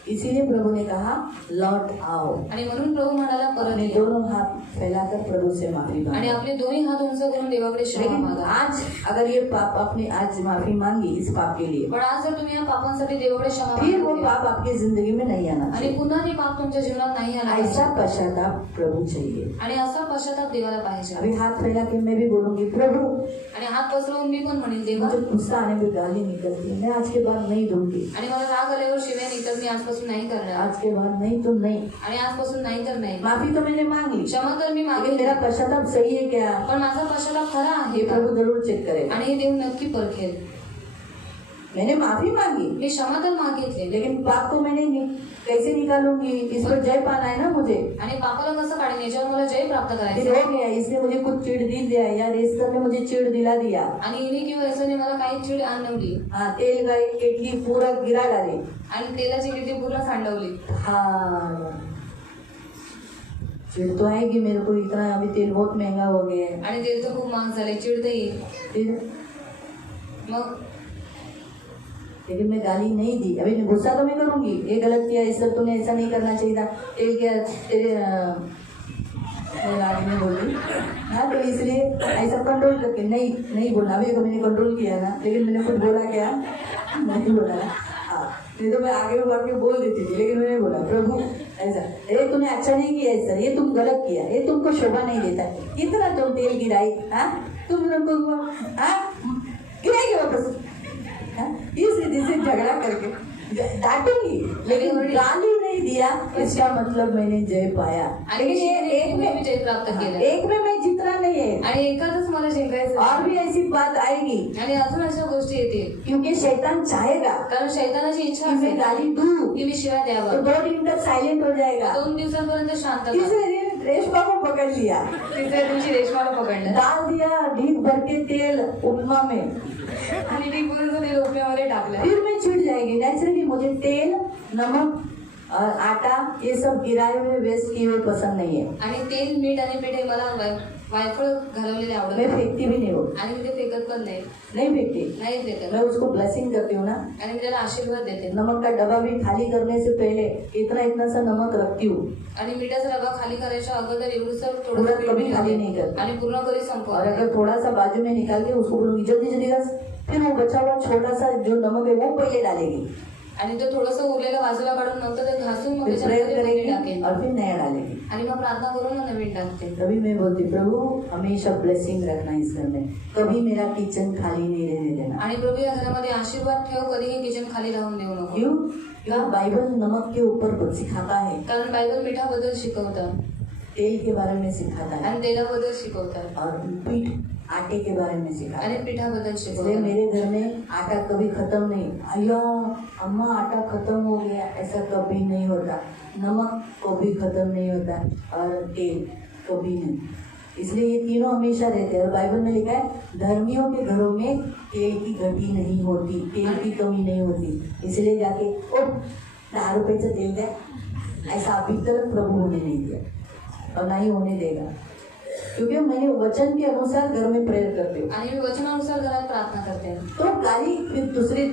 इसीलिए प्रभु ने कहा लौट आओ. आणि म्हणून प्रभू म्हणाला परत अपने ये. दोनों हाथ फैलाकर प्रभु से माफी आणि मांगो. आपले दोन्ही हात उंच करून देवाकडे क्षमा लेकिन मागा. आज अगर ये पाप आपने आज माफी मांगी इस पाप के लिए, पण आज जर तुम्ही या पापांसाठी देवाकडे क्षमा फिर वो मागितली पाप आपकी जिंदगी में नहीं आना आणि चाहिए. पुन्हा ते पाप तुमच्या जीवनात नाही आला ऐसा पाहिजे. पश्चाताप प्रभु चाहिए. आणि असा पश्चाताप देवाला पाहिजे. अभी हाथ फैला के मैं भी बोलूंगी, प्रभु आणि हात पसरवून मी पण म्हणेल देवा. मुझे गुस्सा आने में गाली निकलती है, मैं आज के बाद नहीं दूंगी, आणि मला राग आल्यावर शिव्या निघतात, मी आजपासून नाही करणार. आज के बाद नहीं तो नहीं. आणि आजपासून नाही तर नाही. माफी तो मैंने मांग ली, क्षमा तर मी लेकिन मागितली, मेरा पश्चाताप सही है क्या, पण माझा पश्चाताप खरा आहे ये का? प्रभु जरूर चेक करेगा. आणि हे देव नक्की परखेल. मैंने माफी मांगी, मी क्षमा तर मागितली, लेकिन पाप को मैंने कैसे निकालूंगी, इस पर जय पाना है ना मुझे. आणि पापाला कसं काढेन याच्यावर मला जय प्राप्त फिर करायचं. हो गया, इसने मुझे कुछ चिढ़ दी दिया, या रेस्टर ने मुझे चिढ़ दिला दिया. आणि हिने किंवा याने मला काही चिड आणवली हाँ, तेल का एक केटली पूरा गिरा डाले. आणि तेलाची किती पूर्ण सांडवली. हाँ, चिढ़ तो आएगी मेरे को, इतना अभी तेल बहुत महंगा हो गया है. आणि तेल तर खूप महाग झाले, चिड तर येईल. फिर मग लेकिन मैं गाली नहीं दी. अभी गुस्सा तो मैं करूंगी, ये गलत किया, इस तरह तूने ऐसा नहीं करना चाहिए था, तेल क्या तेरे मैं गाली में बोली. हाँ, तो इसलिए ऐसा कंट्रोल करके नहीं बोला. अभी देखो मैंने कंट्रोल किया ना, लेकिन मैंने कुछ बोला क्या, नहीं बोला ना. हाँ, नहीं तो मैं आगे आके बोल देती थी, लेकिन मैंने बोला प्रभु ऐसा, ये तूने अच्छा नहीं किया, ऐसा ये तुम गलत किया, ये तुमको शोभा नहीं देता, इतना तुम तेल गिराई. हाँ, तुम लोग को हाँ गिराएगी वापस. इस रीति से झगड़ा करके डांटूंगी, लेकिन गाली नहीं दिया, इसका मतलब मैंने जय पाया. लेकिन ये एक में जय प्राप्त केलं. एक में मैं जितना नहीं है, आणि एकातच मला जिंकायचं. और भी ऐसी बात आएगी, आणि अजून अशा गोष्टी येतील. क्योंकि शैतान चाहेगा कारण शैतानाची इच्छा कि मैं असेल गाली दूं, की मी शिव्या तो द्यावं. 2 दिन तक साइलेंट हो जाएगा. 2 दिवसांपर्यंत शांतता. तीसरे दिन रेशमा को पकड़ लिया, तिसऱ्या दिवशी रेशमाला पकडलं डाल दिया ढीक भर के तेल उपमा में. आणि ती पूर्ण ते लोकण्यामध्ये टाकलं. फिर मैं चिढ़ जाएगी नेचुरली. मुझे तेल, नमक और आटा ये सब गिराए हुए वेस्ट किए हुए पसंद नहीं है। आणि तेल मीठ आणि पीठ हे मला वायफळ घालवलेले आवडत मैं नाही. फेंकती भी नहीं वो, आणि मी ते फेकत पण नाही. नहीं फेंकती, नाही फेकत. मैं उसको ब्लेसिंग करती हूँ ना। आणि मी त्याला आशीर्वाद देते. नमक का डब्बा भी खाली करने से पहले इतना इतना सा नमक रखती हूँ आणि मिठाचा डबा खाली करायच्या अगोदर एवढंसं पूरा थोडं कभी खाली नहीं करती। आणि पूर्ण कधी और संपवते. अगर थोड़ा सा बाजू में निकाल के उसको बोलूंगी जल्दी जल्दी रस, फिर वो बचा हुआ छोटा सा जो नमक है वो पहले डालेगी, आणि तो थोडंसं उरलेलं बाजूला काढून नंतर ते घासून मग फिर प्रेयर त्याच्यामध्ये पनीर करेगी टाकेन. और फिर नया डालेगी। आणि मग प्रार्थना करून मग नवीन टाकते. तभी मैं बोलती प्रभु हमेशा ब्लेसिंग रखना इस घर में, कभी मेरा किचन खाली नहीं रहने देना। आणि प्रभू या घरामध्ये आशीर्वाद ठेव, कधीही किचन खाली राहून देऊ नको. क्यों? क्यों? बाइबल नमक के ऊपर कुछ सिखाता है, कारण बायबल मिठाबद्दल शिकवतात तेल के बारे में सिखाता है आणि तेलाबद्दल शिकवतात और पीठ आटे के बारे में सिखाता आणि है। पिठाबद्दल इसलिए शिकवतात. मेरे घर में आटा कभी खत्म नहीं, अयो अम्मा आटा खत्म हो गया, ऐसा कभी नहीं होता। नमक कभी खत्म नहीं होता और तेल कभी नहीं। इसलिए ये तीनों हमेशा रहते हैं। और बाइबल में लिखा है धर्मियों के घरों में तेल की घटी नहीं होती, तेल की कमी नहीं होती। इसलिए जाके ओ 10 रुपये से तेल दे, ऐसा अभी तक प्रभु होने नहीं दिया और ना ही होने देगा, क्योंकि मैंने वचन के अनुसार घर में प्रेयर करती हूँ। आणि मी वचनानुसार घरात प्रार्थना करते. तो गाली फिर दूसरे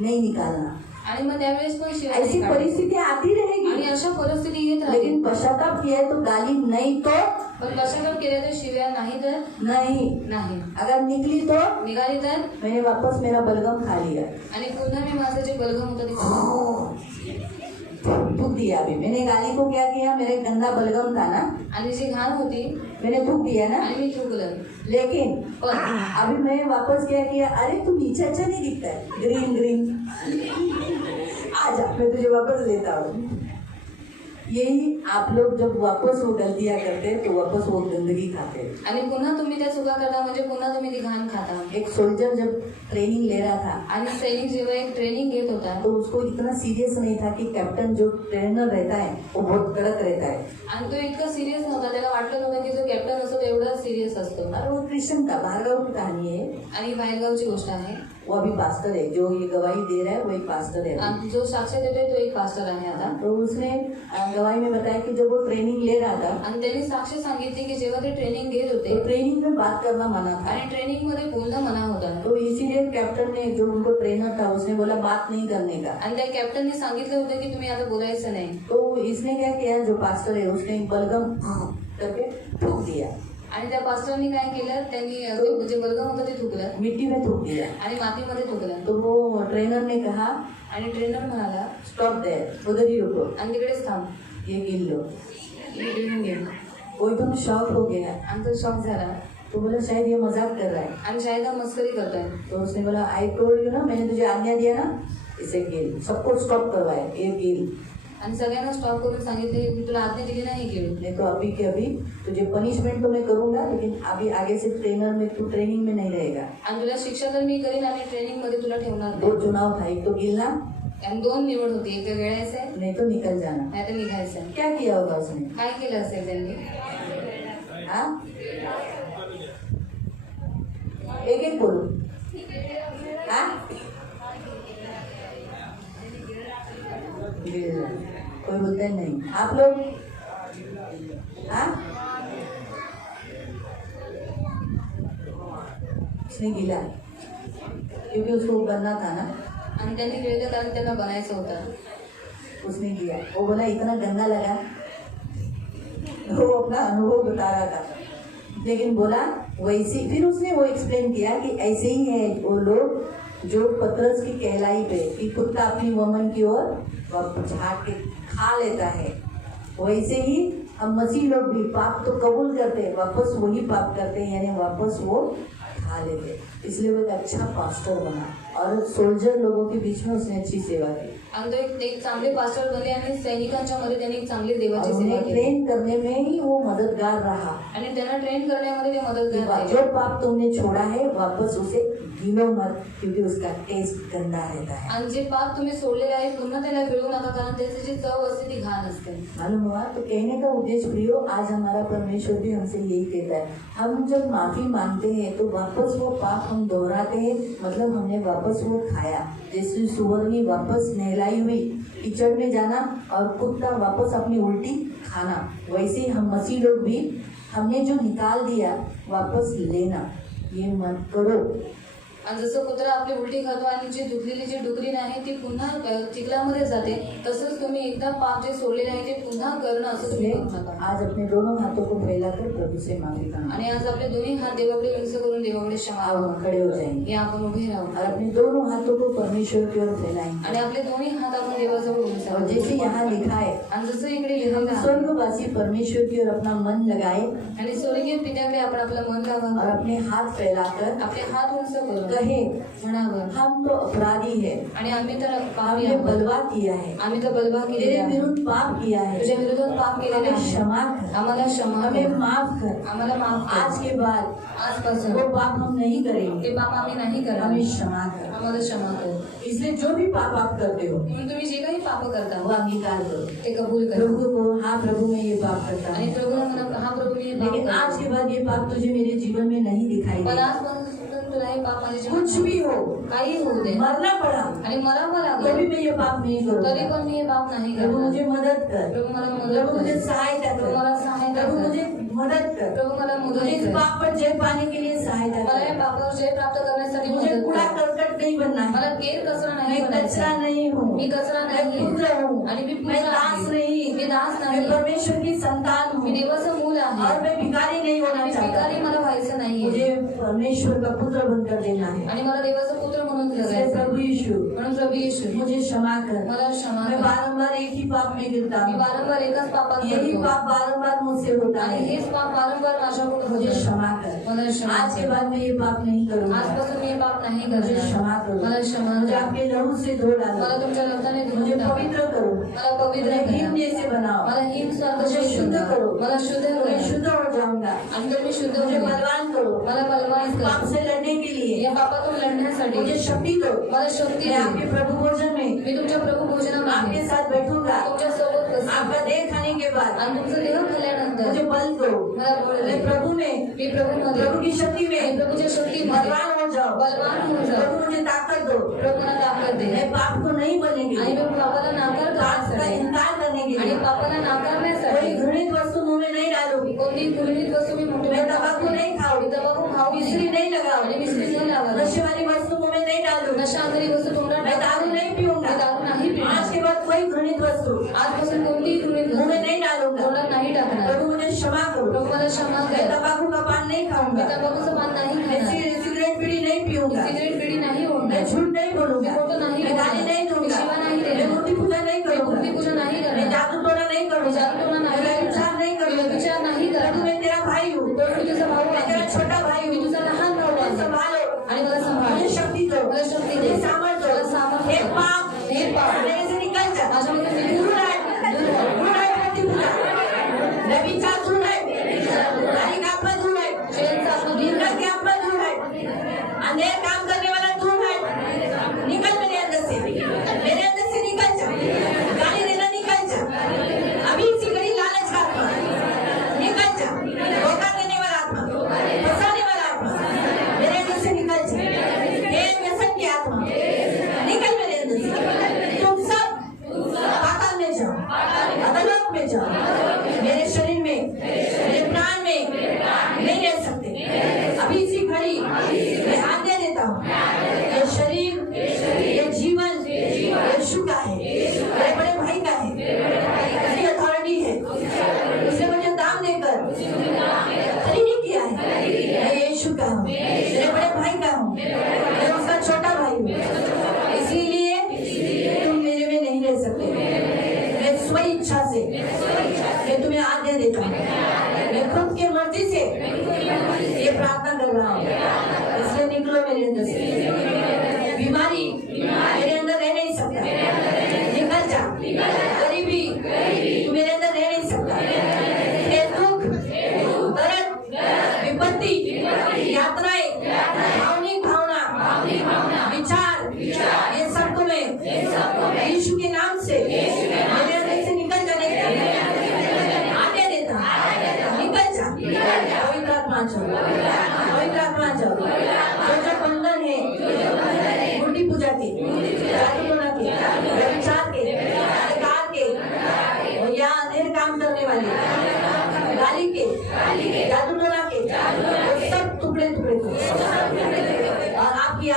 नहीं निकालना, आणि मग त्यावेळेस पण शिवाय ऐसी नाही काढत. परिस्थिति आती आणि रहेगी, अशा परिस्थिती येत राहील. लेकिन पश्चाताप किया है तो गाली नहीं तो पण पश्चाताप केले तर शिव्या नाही तर नहीं, नाही. अगर निकली तो निघाली तर मैंने वापस मेरा बलगम खा लिया, आणि पुन्हा मी माझं जे बलगम होतं ते थूक दिया। अभी मैंने गाली को क्या किया, मेरे गंदा बलगम था ना, आणि जी घाण होती मैंने थूक दिया ना, आणि मी थुकलं. लेकिन पण अभी मैं वापस क्या किया, अरे तू नीचे अच्छा नहीं दिखता है, ग्रीन ग्रीन, आजा मैं तुझे वापस लेता हूँ। यही आप लोग जब वापस वो गलतियां करते हैं तो वापस वो गंदगी खाते हैं। आणि पुन्हा तुम्ही त्या चुका करता म्हणजे पुन्हा तुम्ही ती घाण खाता. एक सोल्जर जब ट्रेनिंग ले रहा था आणि सैनिक जेव्हा एक ट्रेनिंग घेत होता तो उसको इतना सीरियस नहीं था कि कैप्टन जो ट्रेनर रहता है वो बहुत कड़क रहता है, आणि तो इतका सिरियस नव्हता. त्याला वाटलं नव्हतं की जो कॅप्टन असतो तो एवढा सिरियस असतो. और वो क्रिश्चियन था, भार्गव की कहानी है, आणि बाहेरगावची गोष्ट आहे. वो अभी पास्टर है, जो ये गवाही दे रहा है वो एक पास्टर है। आणि जो साक्ष देतोय तो एक पास्टर आहे आता. तो उसने गवाही में बताया कि जब वो ट्रेनिंग ले रहा था आणि त्यांनी साक्ष सांगितली की जेव्हा ते ट्रेनिंग घेत होते तो ट्रेनिंग में बात करना मना था, आणि ट्रेनिंग मध्ये बोलणं मना होता. तो इसीलिए कैप्टन ने जो उनको ट्रेनर था उसने बोला बात नहीं करने का। आणि त्या कॅप्टनने सांगितलं होतं की तुम्ही आता बोलायचं नाही. तो इसने क्या किया, जो पास्टर है उसने बलगम करके थूक दिया, आणि त्या पास्टरनी काय केलं, त्यांनी जे बलगम होतं ते थुकलं मिट्टी में थूक दिया। आणि मातीमध्ये थुकलं. तो वो ट्रेनर ने कहा आणि ट्रेनर म्हणाला स्टॉप देयर, उधर ही रुको, आणि तिकडेच थांब, ये गिन लो। मी गिळून गेलो. वो एकदम शॉक हो गया, आणि तो शॉक झाला तो बोला शायद ये मजाक कर रहा है। आणि शायद हा मस्करी करतोय. तो उसने बोला आई टोल्ड यू ना, मैंने तुझे आज्ञा दिया ना, इसे गिल, सबको स्टॉप करवाए, ये गिल, आणि सगळ्यांना स्टॉप करून सांगितले मी तुला आज्ञा दिली नाही गिळू. नहीं तो अभी के अभी तुझे पनिशमेंट तो मैं करूंगा, लेकिन अभी आगे से ट्रेनर में तू ट्रेनिंग में नहीं रहेगा। आणि तुला शिक्षा तर मी करीन आणि ट्रेनिंग मध्ये तुला ठेवणार दो नाही. चुनाव था, एक तो गिलना आणि 2 निवड होती, एक तर गिळायचंय नहीं तो निकल जाना। नाही तर निघायचंय. क्या किया होगा उसने? काय केलं असेल त्यांनी? हाँ? एक एक बोलो। हाँ? गिलना। कोई बोलता है नहीं। आप लोग? हाँ? उसने गिला क्योंकि उसको बनना था ना, आणि त्यांनी गिळलं कारण त्यांना बनायचं होतं. उसने किया। वो बोला इतना गंदा लगा, वो अपना अनुभव बता रहा था, लेकिन बोला वैसे। फिर उसने वो एक्सप्लेन किया कि ऐसे ही है वो लोग जो पतरस की कहलाई पे कि कुत्ता अपनी वमन की ओर झाँक के खा लेता है, वैसे ही हम मसीह लोग भी पाप तो कबूल करते हैं, वापस वही पाप करते हैं, यानी वापस वो खा लेते। इसलिए वो एक अच्छा पास्टर बना और सोल्जर लोगों के बीच में उसने अच्छी सेवा की। आणि तो एक चांगले पास्टर बनले आणि सैनिकांच्या मध्ये त्यांनी एक चांगली देवाची और सेवा उन्हें केली. ट्रेन करने में ही वो मददगार रहा। आणि त्यांना ट्रेन करण्यामध्ये ते मदत कि करत जो पाप तुमने छोड़ा है वापस उसे गिनो मत, क्योंकि उसका टेस्ट गंदा रहता है। आणि जे पाप तुम्ही सोडलेले आहे पुन्हा त्याला गिळू नका, कारण त्याची जी चव असते ती घाण असते. मालूम हुआ? तो कहने का उद्देश्य प्रियो, आज हमारा परमेश्वर भी हमसे यही कहता है, हम जब माफी मांगते हैं तो वापस वो पाप हम दोहराते हैं, मतलब हमने वापस वो खाया। जैसे सुअरनी वापस नहलाई हुई कीचड़ में जाना और कुत्ता वापस अपनी उल्टी खाना, वैसे ही हम मसीह लोग भी हमने जो निकाल दिया वापस लेना, ये मत करो। आणि जसं कुत्रा आपली उलटी खातो आणि जी धुतलेली जी डुकरीण आहे ती पुन्हा चिखलामध्ये जाते, तसंच तुम्ही एकदा पाप जे सोडलेले आहे ते पुन्हा करणं असं तुम्ही इसलिए करू नका। आज अपने दोनों हाथों को फैलाकर प्रभु से माफी मांगो। आणि आज आपले दोन्ही हात देवाकडे उंच करून देवाकडे क्षमा आओ हम खड़े हो जाएंगे हे आपण उभे राहू और अपने दोनों हाथों को परमेश्वर की ओर फैलाएंगे। आणि आपले दोन्ही हात आपण देवाजवळ और उंचावू। जैसे यहाँ लिखा है, आणि जसं इकडे लिहिलेलं आहे स्वर्गवासी परमेश्वर की ओर अपना मन लगाए आणि स्वर्गीय पित्याकडे आपण आपलं मन और लावावं, अपने हाथ फैलाकर आपले हात उंच करून कहे, म्हणावं, हम तो अपराधी है, आणि आम्ही तर पापी हमने आहोत, बलवा किया है, आम्ही तर बलवा तेरे केलेला आहे, विरुद्ध पाप किया है, तुझ्या विरोधात पाप केलेले हमें आहे, क्षमा कर, आम्हाला क्षमा हमें कर, माफ कर। आम्हाला माफ कर। आज के बाद आजपासून वो पाप हम नहीं करेंगे, ते पाप आम्ही नाही करणार, हमें क्षमा कर। आम्हाला क्षमा कर। इसलिए जो भी पाप आप करते हो म्हणून तुम्ही जे काही पाप करता वो अंगीकार करो, ते कबूल करा प्रभु को, हाँ प्रभु मैं ये पाप करता आणि हूँ, प्रभूला म्हणा, हा प्रभू मी हे पाप लेकिन आज करतो, के बाद ये पाप तुझे मेरे जीवन में नहीं दिखाई पण दे। आजपासून तुला हे पाप माझ्या जीवनात कुछ भी हो, काही होऊ दे मरना पड़ा आणि मरावं तो लागलं भी मैं ये पाप नहीं तरी करूँगा। पण मी हे पाप नाही प्रभु करणार। मुझे मदद कर, प्रभू मला प्रभु मदत मुझे कर, सहायता प्रभू मला कर, सहायता प्रभु कर, मुझे मदद कर, प्रभू मला मुझे मदत इस कर, पाप पर जय पाने के लिए सहायता मला या कर। पापावर जय प्राप्त करण्यासाठी मुझे मदत कूड़ा कर। करकट नहीं बनना है, मला केर कचरा नाही मैं बनायचा कचरा आहे। नहीं हूँ, मी कचरा मैं नाही पुत्र हूँ, आणि मी मैं पुत्र दास आहे। नहीं, मी दास मैं नाही, परमेश्वर की संतान मी हूँ देवाचं मूल और आहे मैं भिखारी नहीं होना आणि चाहता। भिकारी मला व्हायचं नाहीये मुझे परमेश्वर का पुत्र बनकर देना है। आणि मला देवाचा पुत्र म्हणून इसलिए जगायचं प्रभु यीशु म्हणून प्रभू येशू मुझे क्षमा कर, मला क्षमा मैं कर। बारंबार एक ही पाप में गिरता मी हूँ, वारंवार एकाच पापात यही पडतो पाप बारंबार मुझसे होता आणि है, हेच पाप वारंवार माझ्याकडून मुझे होतं। क्षमा कर। मला क्षमा आज के कर। बाद मैं ये पाप नहीं करूँगा, आजपासून मी हे पाप नाही मुझे क्षमा करणार। करो, मला क्षमा मुझे कर। आपके लहू से धो मला डालो, तुमच्या रक्ताने धुवून मुझे टाका। पवित्र करो, मला पवित्र मुझे करा। हिम जैसे बनाओ, मला हिम मुझे स्वातंत्र्य शुद्ध करो, मला शुद्ध मैं करा शुद्ध हो जाऊंगा, आणि तर मी शुद्ध मुझे होईल। बलवान करो, मला बलवान इस पाप कर। से लड़ने के लिए या पापातून लढण्यासाठी मुझे शक्ति दो, मला शक्ती मैं दे। आपके प्रभु भोजन में मी तुमच्या प्रभू आपके भोजनामध्ये साथ बैठूंगा, तुमच्या सोबत बसेन। आपका देह खाने के बाद आणि तुमचं देह खाल्ल्यानंतर मुझे बल दो, मला बळ मैं दे। प्रभु में, मी प्रभूमध्ये प्रभु की शक्ति आणि में प्रभूच्या शक्तीमध्ये बलवान हो जाओ, बलवान होऊन जाऊ। प्रभु मुझे ताकत दो, प्रभू मला ताकद दे मैं पाप को नहीं बनने के आणि लिए, मी पापाला नाकार पाप का करण्यासाठी इनकार करने के आणि लिए पापाला कोई नाकारण्यासाठी घृणित वस्तु मुंह में नहीं डालूंगी, कोणती गृहित वस्तू मी मोठी मैं तंबाकू नहीं मी खाऊंगी, तंबाखू खाऊ मिश्री नहीं आणि लगाऊंगी, मिश्री न लावा। नशे वाली वस्तु मुंह में नहीं डालूंगी, नशांतरी वस्तू तोंडात मैं दारू नहीं पीऊंगा, मी दारू नाही आज पिणार। के बाद कोई घृणित वस्तु आजपासून कोणतीही गृहित मुंह में वस्तू नहीं डालूंगा, तोंडात नाही टाकणार। प्रभु मुझे क्षमा करो, प्रभू मला क्षमा मैं कर। तंबाकू का पान नहीं मी खाऊंगा, तंबाखूचं पान नाही मैं खाणार। सिगरेट बीड़ी नहीं पीऊंगा, सिगरेट बिडी नाही मैं ओढणार। झूठ नहीं बोलूंगा, मैं खोटं नहीं मैं गाली बोलणार। नहीं मी दूंगा, शिवा नहीं मैं देणार। मूर्ति पूजा नहीं मी करूंगा, मूर्ती पूजा नाही मैं करणार। जादू टोना नहीं मी करूंगा, जादूटोणा नाही मैं व्यभिचार करणार। नहीं मी करूंगा, व्यभिचार नाही प्रभु करणार। मैं तेरा भाई हूँ, प्रभू मी तुझा भाऊ मैं तेरा आहे। छोटा भाई मी हूँ, तुझा लहान भाऊ मुझे आहे। संभालो, आणि मला सांभाळ। मुझे शक्ति दो, मला शक्ती दे। मुझे सामर्थ्य मला दो, सामर्थ्य हे दे। पाप हे पाप मेरे से निकल जा, माझ्यामध्ये निघून दूर है, दूर है प्रतिपूजा, व्यभिचार दूर है, नारी का आत्मा दूर है, शेणचा आत्मा दूर निंदा आहे। की आत्मा दूर है, अन्याय काम करने वाला दूर है, निकल मेरे अंदर से निकल जा, गाली देना निकल जा, अभी इसी घड़ी लालच का आत्मा निकल जा, धोखा देने वाला आत्मा, फंसाने वाला आत्मा मेरे अंदर से निकल जा, हे व्यसन की आत्मा निकल मेरे अंदर से, तुम सब पाताल में जाओ, अधोलोक में जाओ, मेरे शरीर में, मेरे प्राण में नहीं रह सकते। अभी इसी घड़ी मैं आज्ञा देता हूँ,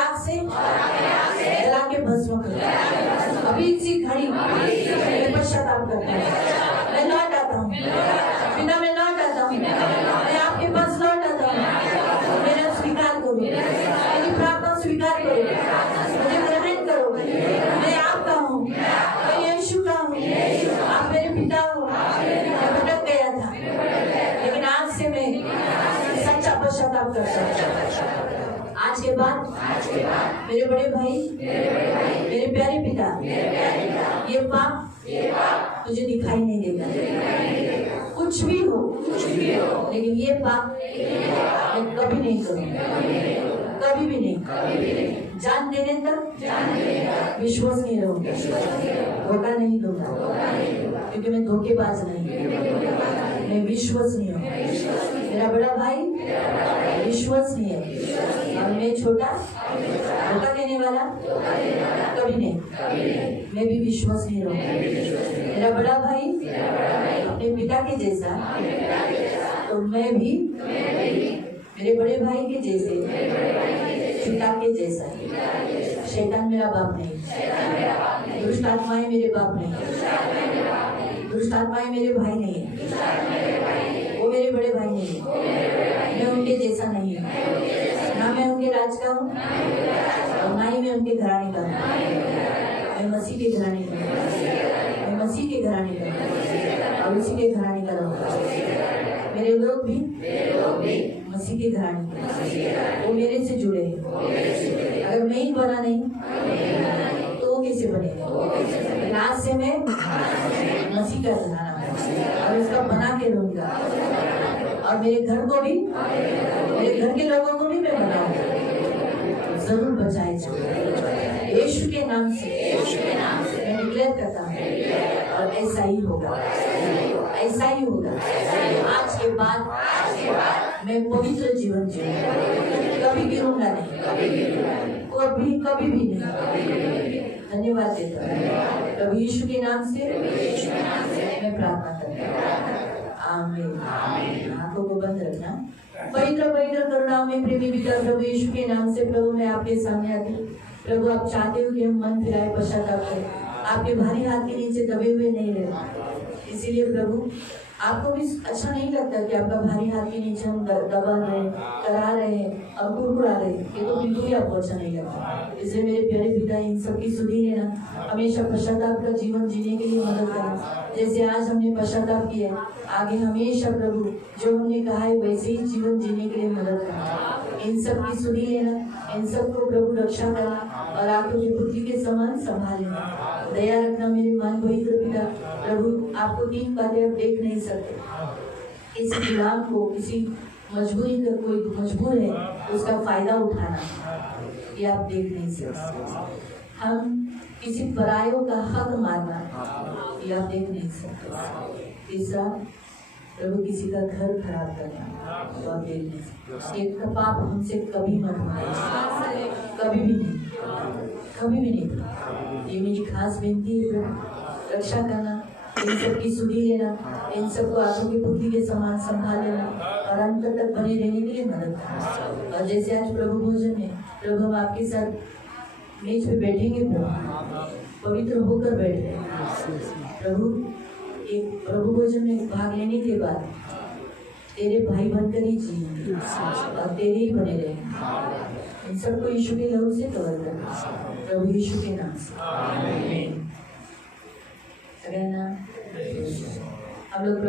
आग से जला के भस्म करो। अभी इसी घड़ी मैं पश्चाताप करता हूँ, मैं लौट आता हूँ, पिता मैं लौट आता हूँ, मैं आपके पास लौट आता हूँ। मेरा स्वीकार करो, मेरी प्रार्थना स्वीकार करो, मुझे ग्रहण करो। मैं आपका हूँ, मैं यीशु का हूँ, आप मेरे पिता हो। मैं भटक गया था, लेकिन आज से मैं सच्चा पश्चाताप करता हूँ। आज के बाद मेरे बड़े भाई, मेरे प्यारे पिता, ये पाप तुझे दिखाई नहीं देगा। कुछ भी हो, लेकिन ये पाप मैं कभी नहीं करूँगा, कभी भी नहीं। जान देने तक विश्वास नहीं रहूंगा, धोखा नहीं दूंगा, क्योंकि मैं धोखेबाज नहीं, मैं विश्वसनीय हूँ। मेरा बड़ा भाई विश्वसनीय है और मैं छोटा धोखा देने वाला कभी नहीं, मैं भी विश्वसनीय रहूंगा। मेरा बड़ा भाई अपने पिता के जैसा, तो मैं भी मेरे बड़े भाई के जैसे, पिता के जैसा। शैतान मेरा बाप नहीं, दुष्ट आत्माएं मेरे बाप नहीं, दुष्ट आत्माएं मेरे भाई नहीं है, वो मेरे बड़े भाई नहीं है, मैं उनके जैसा नहीं हूँ, ना मैं उनके राज का हूँ और ना ही मैं उनके घराने का हूँ। मैं मसीह के घराने का हूँ, मैं मसीह के घराने का हूँ और उसी के घराने का रहूँगा। मेरे लोग भी मसीह के घराने के, वो मेरे से जुड़े हैं। अगर मैं ही बना नहीं तो वो कैसे बनेगा? आज से मैं मसीह का घराना और उसका बना के रहूंगा और मेरे घर को भी, मेरे घर के लोगों को भी मैं बनाऊंगा। जरूर बचाए जाए यीशु के नाम से, मैं डिक्लेयर करता हूँ और ऐसा ही होगा, ऐसा ही होगा। आज के बाद मैं पवित्र जीवन जीऊंगा, कभी गिरूंगा नहीं, कभी भी नहीं। धन्यवाद देता हूँ प्रभु यीशु के नाम से मैं प्रार्थना करता हूँ, आमीन। आंखों को बंद रखना। पवित्र पवित्र करुणा में प्रेमी पिता प्रभु यीशु के नाम से प्रभु मैं आपके सामने आती हूँ। प्रभु आप चाहते हो कि हम मन फिराए, पश्चाताप करें, आपके भारी हाथ के नीचे दबे हुए नहीं रहे। इसीलिए प्रभु आपको भी अच्छा नहीं लगता कि आपका भारी हाथ के नीचे हम दबा रहे, करा रहे और कुरकुरा रहे, ये तो बिल्कुल भी आपको अच्छा नहीं लगता। इसलिए मेरे प्यारे पिता इन सबकी सुधी लेना, हमेशा पश्चाताप का जीवन जीने के लिए मदद करना। जैसे आज हमने पश्चाताप किया, आगे हमेशा प्रभु जो हमने कहा है वैसे ही जीवन जीने के लिए मदद करना। इन सब की सुधी लेना, इन सबको प्रभु रक्षा करना और आपको की पुत्री के समान संभाल लेना। दया रखना मेरे मान पवित्र पिता प्रभु, आपको तीन बातें आप देख नहीं सकते। किसी गुलाम को किसी मजबूरी का, कोई मजबूर है उसका फायदा उठाना, ये आप देख नहीं सकते। हम किसी परायों का हक मारना, ये आप देख नहीं सकते। तीसरा प्रभु किसी का घर खराब करना, तो आप देख नहीं सकते। एक पाप हमसे कभी मत होना, कभी भी नहीं, कभी भी नहीं। ये मेरी खास बेनती है प्रभु, रक्षा करना, इन सब की सुधी लेना, इन सबको आंखों की पुत्री के समान संभाल लेना और अंत तक बने रहने के लिए मदद करना। और जैसे आज प्रभु भोजन में प्रभु हम आपके साथ मेज पे बैठेंगे, प्रभु पवित्र होकर बैठे प्रभु। एक प्रभु भोजन में भाग लेने के बाद तेरे भाई बनकर ही जिएंगे और तेरे ही बने रहेंगे। इन सबको यीशु के लहू से कवर करना प्रभु यीशु के नाम से, आमीन। हम लोग